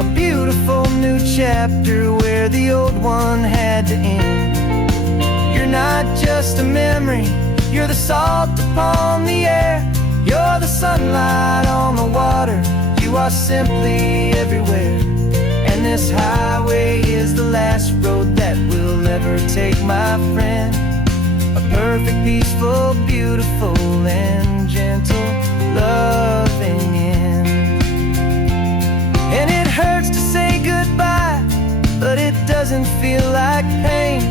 a beautiful new chapter where the old one had to end. You're not just a memory, you're the salt upon the air, you're the sunlight on the water, you are simply everywhere. And this highway is the last road that we'll ever take, my friend. A perfect, peaceful, beautiful, and gentle loving end. And it hurts to say goodbye, but it doesn't feel like pain.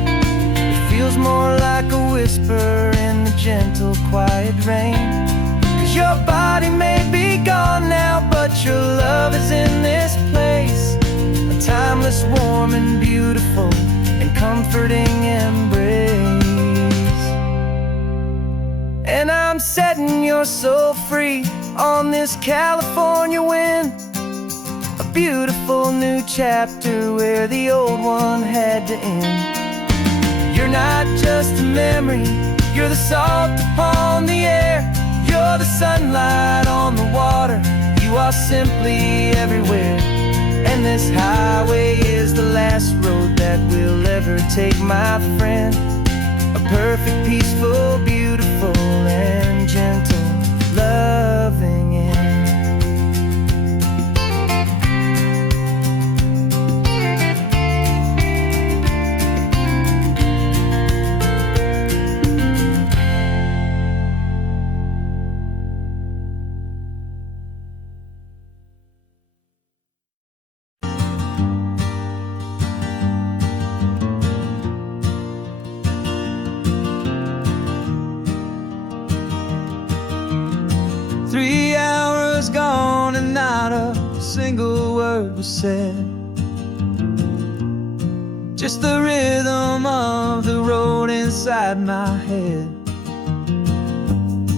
It feels more like a whisper in the gentle, quiet rain. 'Cause your body may be gone now, but your love is in this place, a timeless, warm, and beautiful, and comforting embrace. And I'm setting your soul free on this California wind, a beautiful new chapter where the old one had to end. You're not just a memory, you're the salt upon the air, you're the sunlight on the water, you are simply everywhere. And this highway is the last road that we'll ever take, my friend. A perfect, peaceful, beautiful, and gentle loving end. Gone and not a single word was said, just the rhythm of the road inside my head.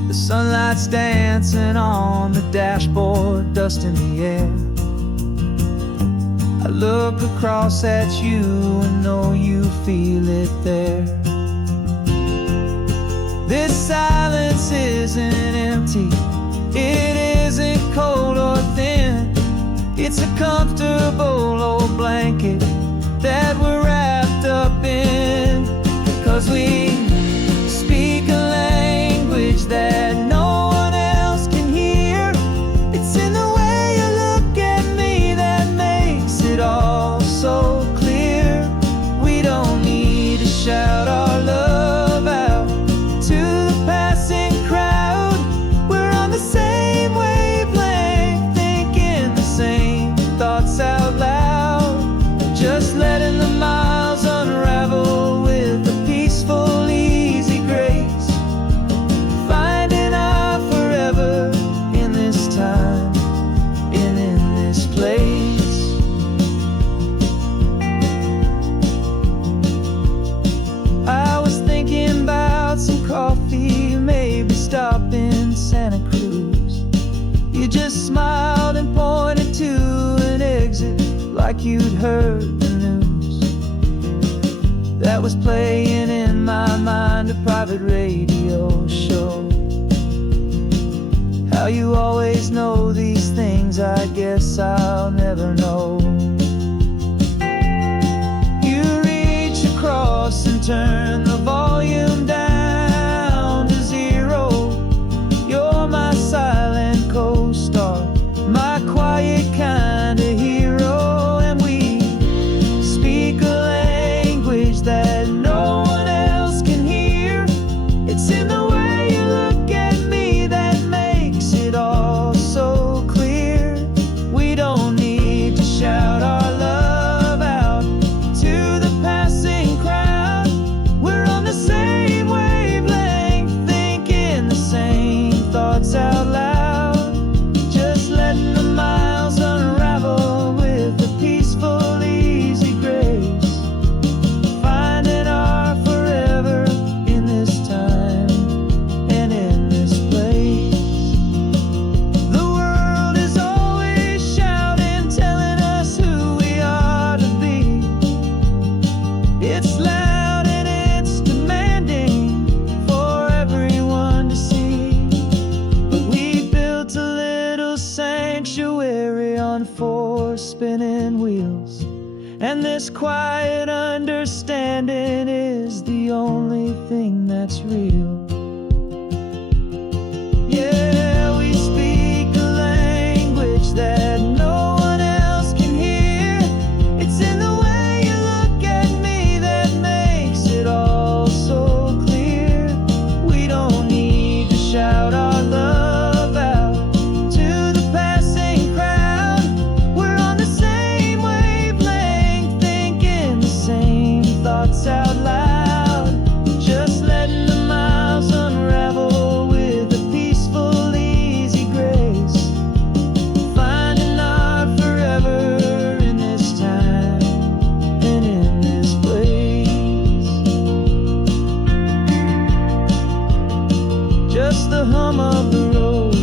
The sunlight's dancing on the dashboard, dust in the air. I look across at you and know you feel it there. This silence isn't empty, it isn't cold or thin, it's a comfortable old blanket that we're wrapped up in. 'Cause we speak a language that no one else can hear. It's in the way you look at me that makes it all so clear. We don't need to shout our love out to the passing crowd. We're on the same wavelength, thinking the same thoughts out loud, just letting the miles unravel with a peaceful You just smiled and pointed to an exit like you'd heard the news. That was playing in my mind, a private radio show. How you always know these things, I guess I'll never know. You reach across and turn the volume down to 0. You're my silent co-star, my quiet kind of hero. And we speak a language that no one else can hear. It's in the way you look at me that makes it all so clear. We don't need to shout our love out to the passing crowd. We're on the same wavelength, thinking the same thoughts out loud. Just letting the miles unravel with a peaceful, easy grace. Finding our forever in this time and in this place. The world is always shouting, telling us who we are to be. It's loud and it's demanding for everyone to see. But we built a little sanctuary on 4 spinning wheels, and this quiet understanding is the only thing that's real. Yeah, we speak a language that no one else can hear. It's in the way you look at me that makes it all so clear. We don't need to shout our love out to the passing crowd. We're on the same wavelength, thinking the same thoughts out loud. Just letting the miles unravel with a peaceful, easy grace. Finding our forever in this time and in this place. Just the hum of the road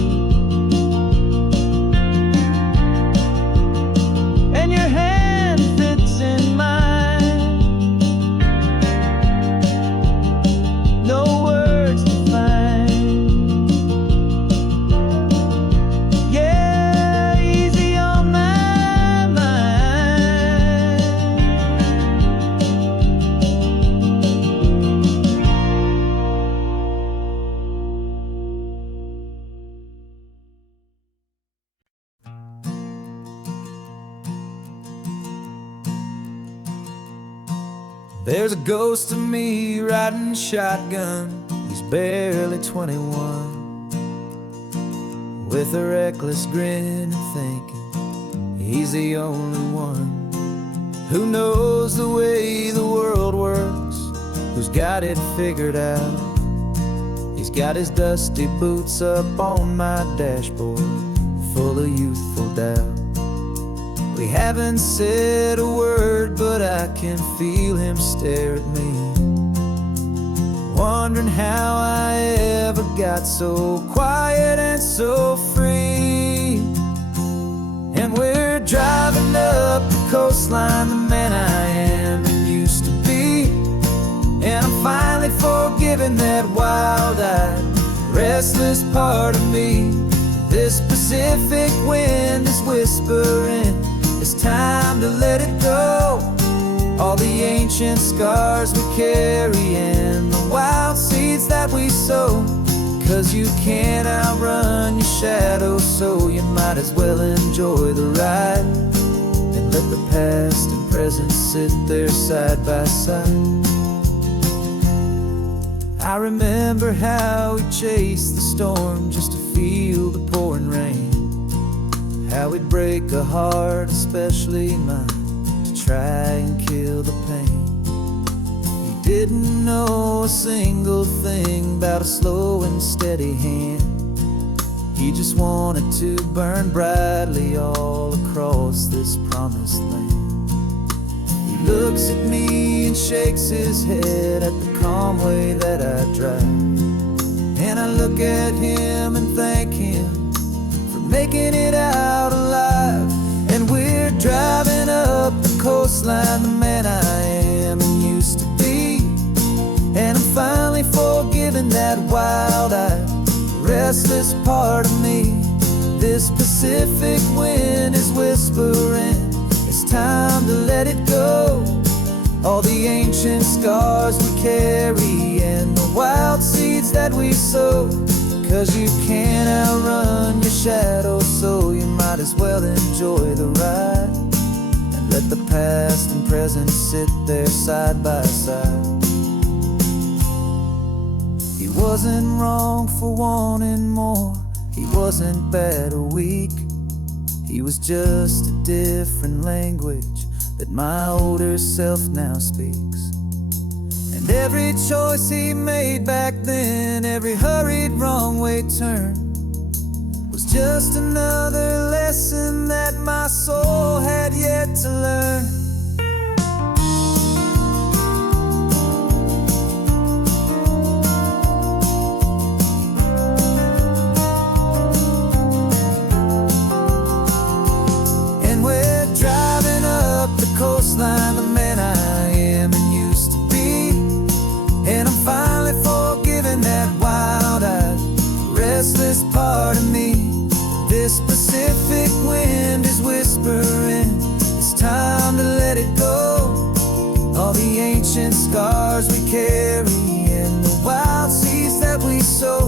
and your hand fits in mine. No words to find. Yeah, easy on my mind. There's a ghost of me riding shotgun. He's barely 21, with a reckless grin and thinking he's the only one who knows the way the world works, who's got it figured out. He's got his dusty boots up on my dashboard, full of youthful doubt. We haven't said a word, but I can feel him stare at me, wondering how I ever got so quiet and so free. And we're driving up the coastline, the man I am and used to be. And I'm finally forgiving that wild-eyed, restless part of me. This Pacific wind is whispering, it's time to let it go. All the ancient scars we carry and the wild seeds that we sow. 'Cause you can't outrun your shadow, so you might as well enjoy the ride and let the past and present sit there side by side. I remember how we chased the storm just to feel the pouring rain, how we'd break a heart, especially mine, to try and kill the pain. We didn't know a single thing about a slow and steady hand. He just wanted to burn brightly all across this promised land. He looks at me and shakes his head at the calm way that I drive, and I look at him and thank him for making making it out alive. And we're driving up the coastline, the man I am and used to be. And I'm finally forgiving that wild-eyed, restless part of me. This Pacific wind is whispering, it's time to let it go. All the ancient scars we carry and the wild seeds that we sow. 'Cause you can't outrun your shadow, so you might as well enjoy the ride. And let the past and present sit there side by side. He wasn't wrong for wanting more, he wasn't bad or weak. He was just a different language that my older self now speaks. And every choice he made back then, every hurried wrong way turn, was just another lesson that my soul had yet to learn. Coastline, the man I am and used to be. And I'm finally forgiving that wild-eyed, restless part of me. This Pacific wind is whispering, it's time to let it go. All the ancient scars we carry and the wild seeds that we sow.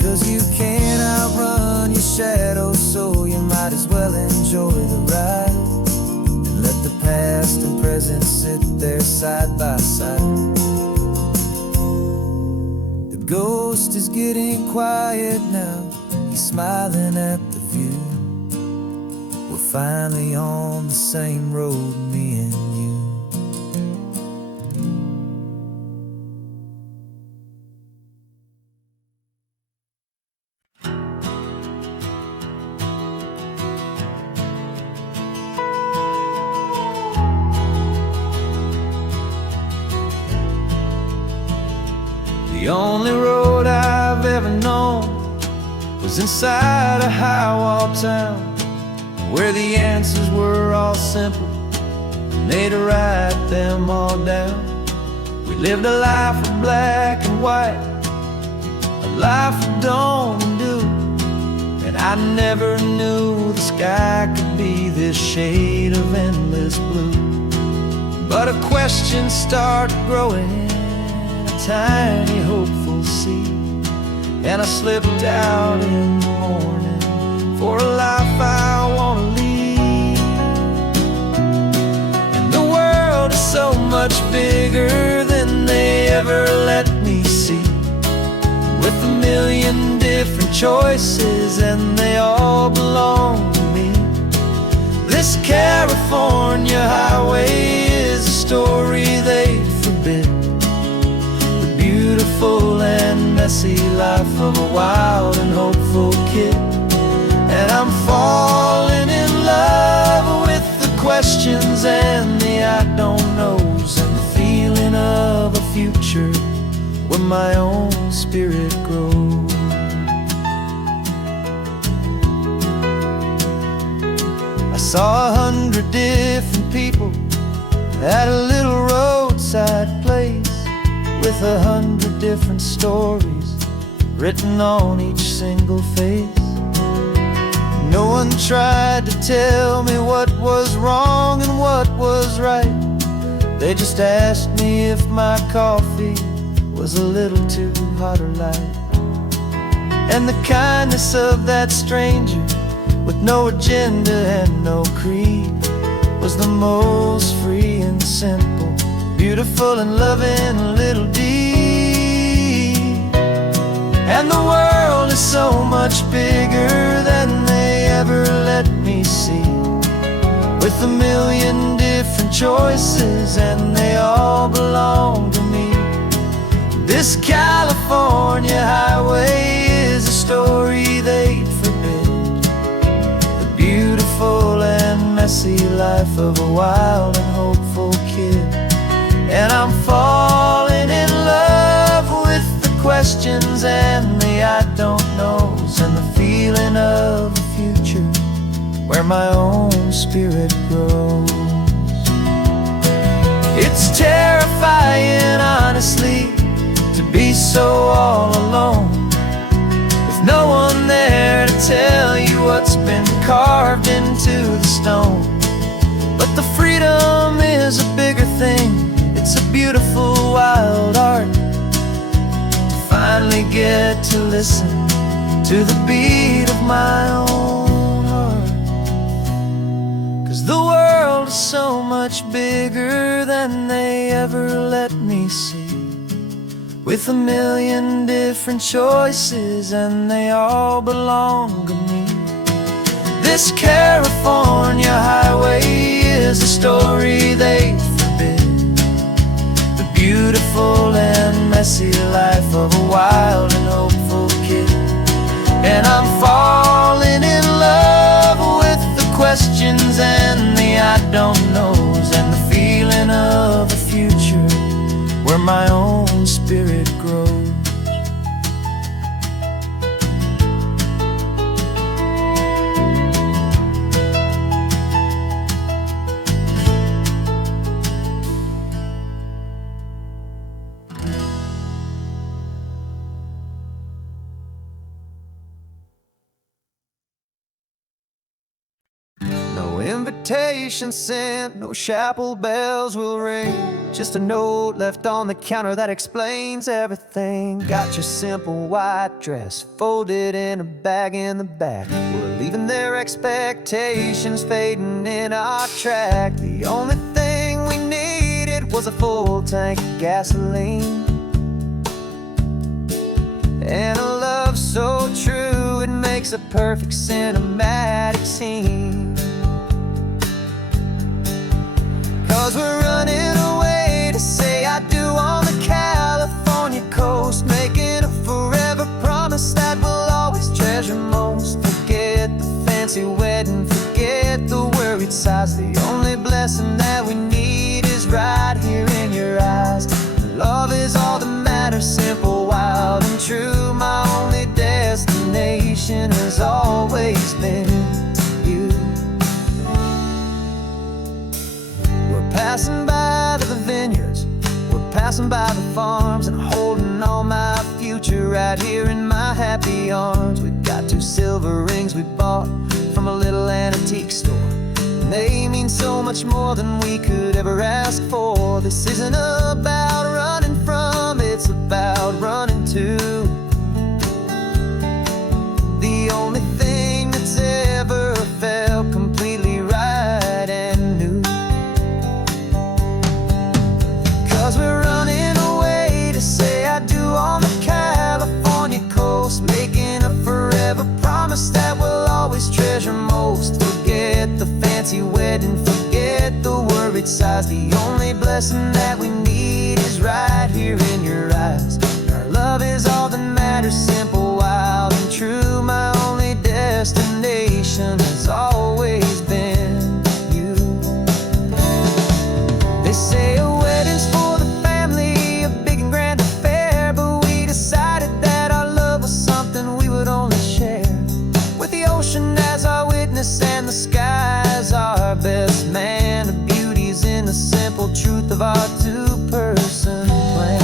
'Cause you can't outrun your shadow, so you might as well enjoy the ride. Let the past and present sit there side by side. The ghost is getting quiet now, he's smiling at the view. We're finally on the same road, me and you. The only road I've ever known was inside a high-wall town, where the answers were all simple and they'd write them all down. We lived a life of black and white, a life of dawn and dew, and I never knew the sky could be this shade of endless blue. But a question started growing, tiny hopeful seed, and I slipped out in the morning for a life I want to lead. And the world is so much bigger than they ever let me see, with a million different choices and they all belong to me. This California highway is a story they forbid, beautiful and messy life of a wild and hopeful kid. And I'm falling in love with the questions and the I don't knows, and the feeling of a future where my own spirit grows. I saw 100 different people at a little roadside place, with 100 different stories written on each single face. No one tried to tell me what was wrong and what was right. They just asked me if my coffee was a little too hot or light. And the kindness of that stranger, with no agenda and no creed, was the most free and simple, beautiful and loving little deed. And the world is so much bigger than they ever let me see, with a million different choices and they all belong to me. This California highway is a story they'd forbid, the beautiful and messy life of a wild and hopeful kid. And I'm falling in love with questions and the I don't knows, and the feeling of the future where my own spirit grows. It's terrifying, honestly, to be so all alone, with no one there to tell you what's been carved into the stone. But the freedom is a bigger thing. It's a beautiful, wild art to finally get to listen to the beat of my own heart. 'Cause the world is so much bigger than they ever let me see, with a million different choices, and they all belong to me. This California highway is a story they forbid, the beautiful and messy life of a wild and hopeful kid. And I'm falling in love with the questions and the I don't knows, and the feeling of a future where my own spirit grows. No invitation sent, no chapel bells will ring, just a note left on the counter that explains everything. Got your simple white dress folded in a bag in the back. We're leaving their expectations fading in our track. The only thing we needed was a full tank of gasoline, and a love so true it makes a perfect cinematic scene. 'Cause we're running away to say I do on the California coast, making a forever promise that we'll always treasure most. Forget the fancy wedding, forget the worried sighs. The only blessing that we need is right here in your eyes. Love is all that matters, simple, wild, and true. My only destination has always been you. We're passing by the vineyards, we're passing by the farms, and holding all my future right here in my happy arms. We've got 2 silver rings we bought from a little antique store, and they mean so much more than we could ever ask for. This isn't about running from, it's about running to the only thing that's ever felt completely right and new. 'Cause we're running away to say I do on the California coast, making a forever promise that we'll always treasure most. Forget the fancy wedding, forget the worried sighs. The only blessing that we need is right here in your eyes. Our love is all that matters, simple, wild, and true. My only destination has always been you. They say a wedding's for the family, a big and grand affair, but we decided that our love was something we would only share with the ocean as our witness and the sky as our best man. The beauty's in the simple truth of our 2-person plan.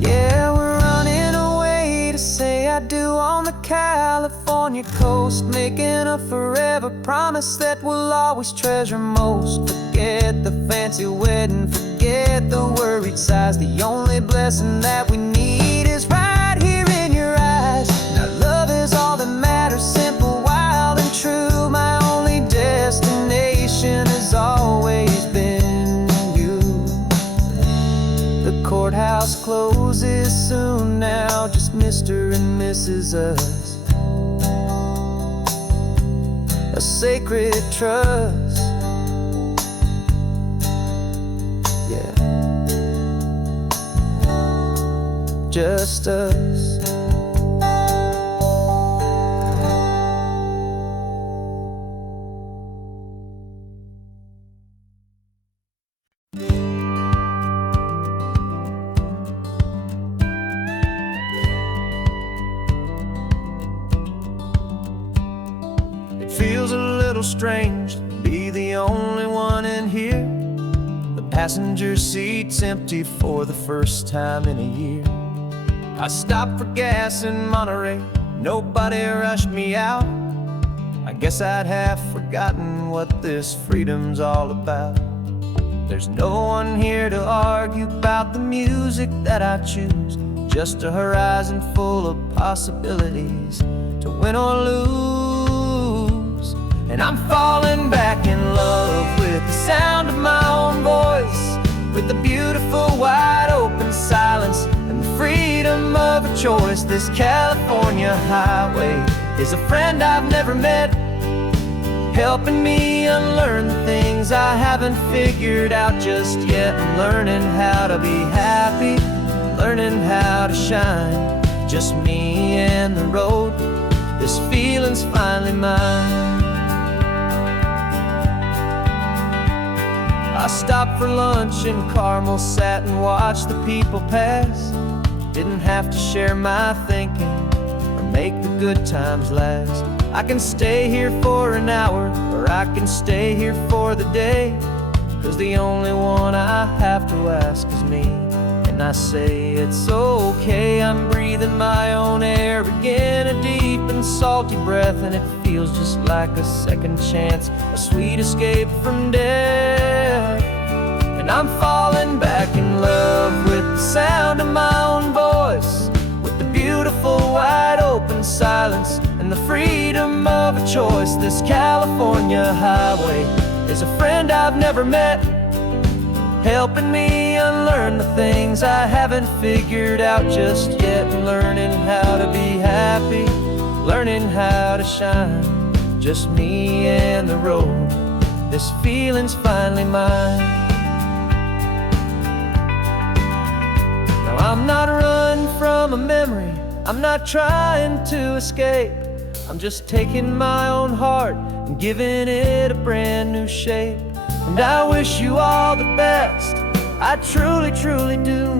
Yeah, we're running away to say I do on the California coast, making a forever promise that we'll always treasure most. Forget the fancy wedding, forget the worried sighs. The only blessing that we need is right here in your eyes. Now love is all that matters, simple, wild, and true. My only destination has always been you. The courthouse closes soon now, just Mr. and Mrs. Us, a sacred trust. Yeah, just us. feels a little strange to be the only one in here. The passenger seat's empty for the first time in a year. I stopped for gas in Monterey, nobody rushed me out. I guess I'd half forgotten what this freedom's all about. There's no one here to argue about the music that I choose, just a horizon full of possibilities to win or lose. And I'm falling back in love with the sound of my own voice, with the beautiful wide open silence and the freedom of a choice. This California highway is a friend I've never met, helping me unlearn the things I haven't figured out just yet. I'm learning how to be happy, learning how to shine, just me and the road. This feeling's finally mine. I stopped for lunch in Carmel, sat and watched the people pass. Didn't have to share my thinking or make the good times last. I can stay here for an hour, or I can stay here for the day, 'cause the only one I have to ask is me. And I say it's okay, I'm breathing my own air again, a deep and salty breath, and it feels just like a second chance, a sweet escape from death. And I'm falling back in love with the sound of my own voice, with the beautiful wide open silence and the freedom of a choice. This California highway is a friend I've never met, helping me unlearn the things I haven't figured out just yet. Learning how to be happy, learning how to shine, just me and the road. This feeling's finally mine. Now I'm not running from a memory, I'm not trying to escape. I'm just taking my own heart and giving it a brand new shape. And I wish you all the best, I truly, truly do.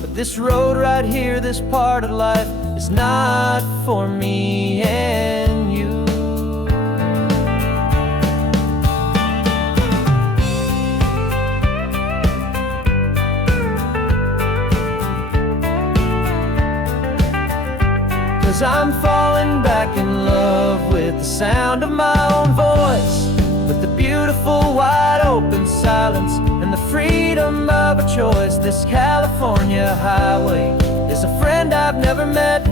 But this road right here, this part of life, is not for me and you. 'Cause I'm falling back in love with the sound of my own voice, with the beautiful wide open silence and the freedom of a choice. This California highway is a friend I've never met,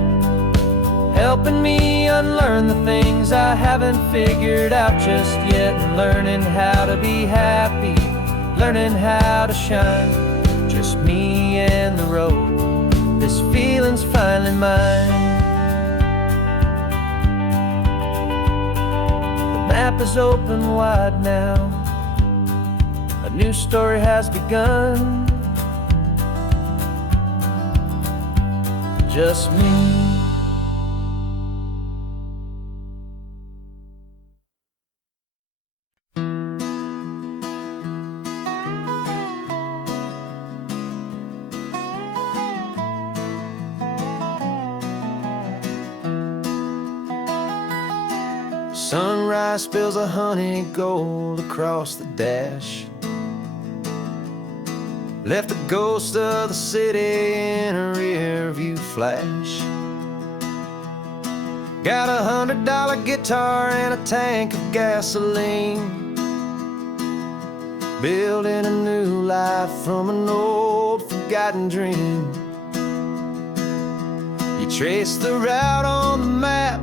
helping me unlearn the things I haven't figured out just yet. And learning how to be happy, learning how to shine, just me and the road. This feeling's finally mine. The map is open wide now, a new story has begun, just me. Sunrise spills a honey gold across the dash, left the ghost of the city in a rear view flash. Got a $100 guitar and a tank of gasoline, building a new life from an old forgotten dream. You trace the route on the map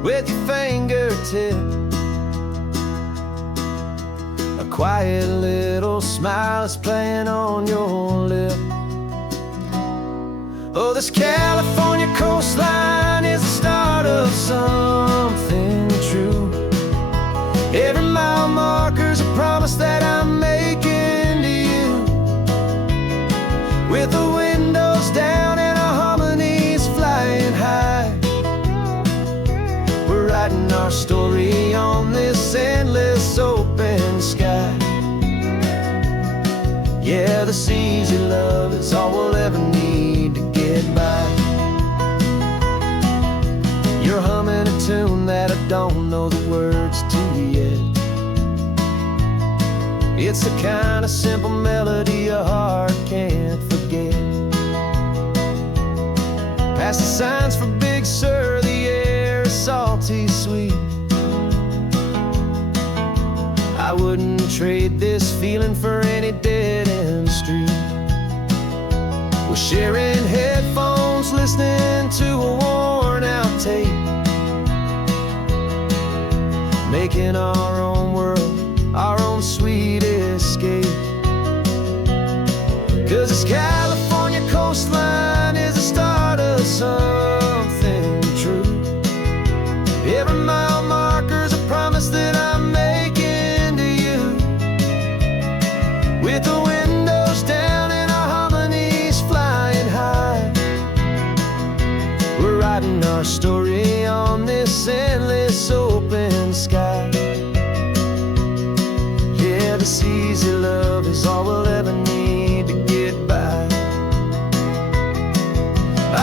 with your fingertip, a quiet little smile is playing on your lip. Oh, this California coastline is the start of something true. Every mile marker's a promise that I'm making to you, with the windows down and our harmonies flying high. We're writing our story on this endless open sky. Yeah, this easy love is all we'll ever need to get by. You're humming a tune that I don't know the words close to yet. It's the kind of simple melody a heart can't forget. Past the signs for Big Sur, the air is salty sweet. I wouldn't trade this feeling for any dead-end street. We're sharing headphones, listening to a worn-out tape, making our own world, our own sweet escape. 'Cause this California coastline is the start of something true. Every mile marker's a promise that I'm making to you. With the windows down and our harmonies flying high, we're writing our story on this endless open sky. Yeah, this easy love is all we'll ever need to get by.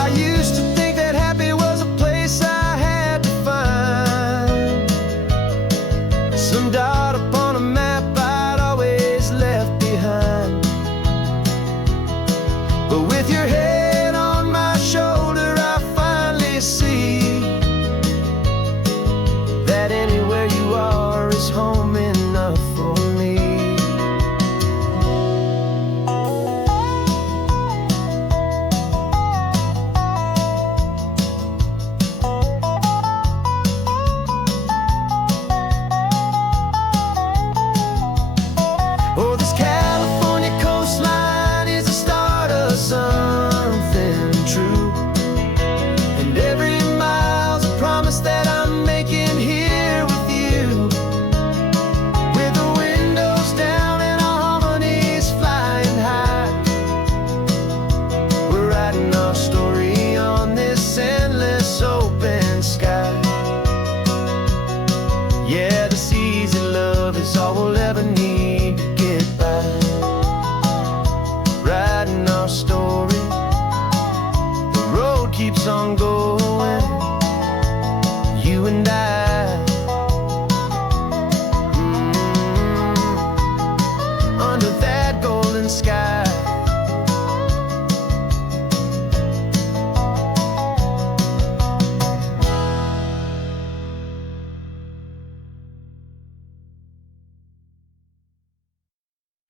I used to think that happy was a place I had to find, some dot upon a map I'd always left behind. But with your head on my shoulder, I finally see that anywhere you are is home enough for me. Oh, this California coastline is the start of something true, and every mile's a promise that I'm making here with you. With the windows down and our harmonies flying high, we're writing our story on this endless open sky. Yeah, this easy love is all we'll ever need to get by. Writing our story, the road keeps on going. You and I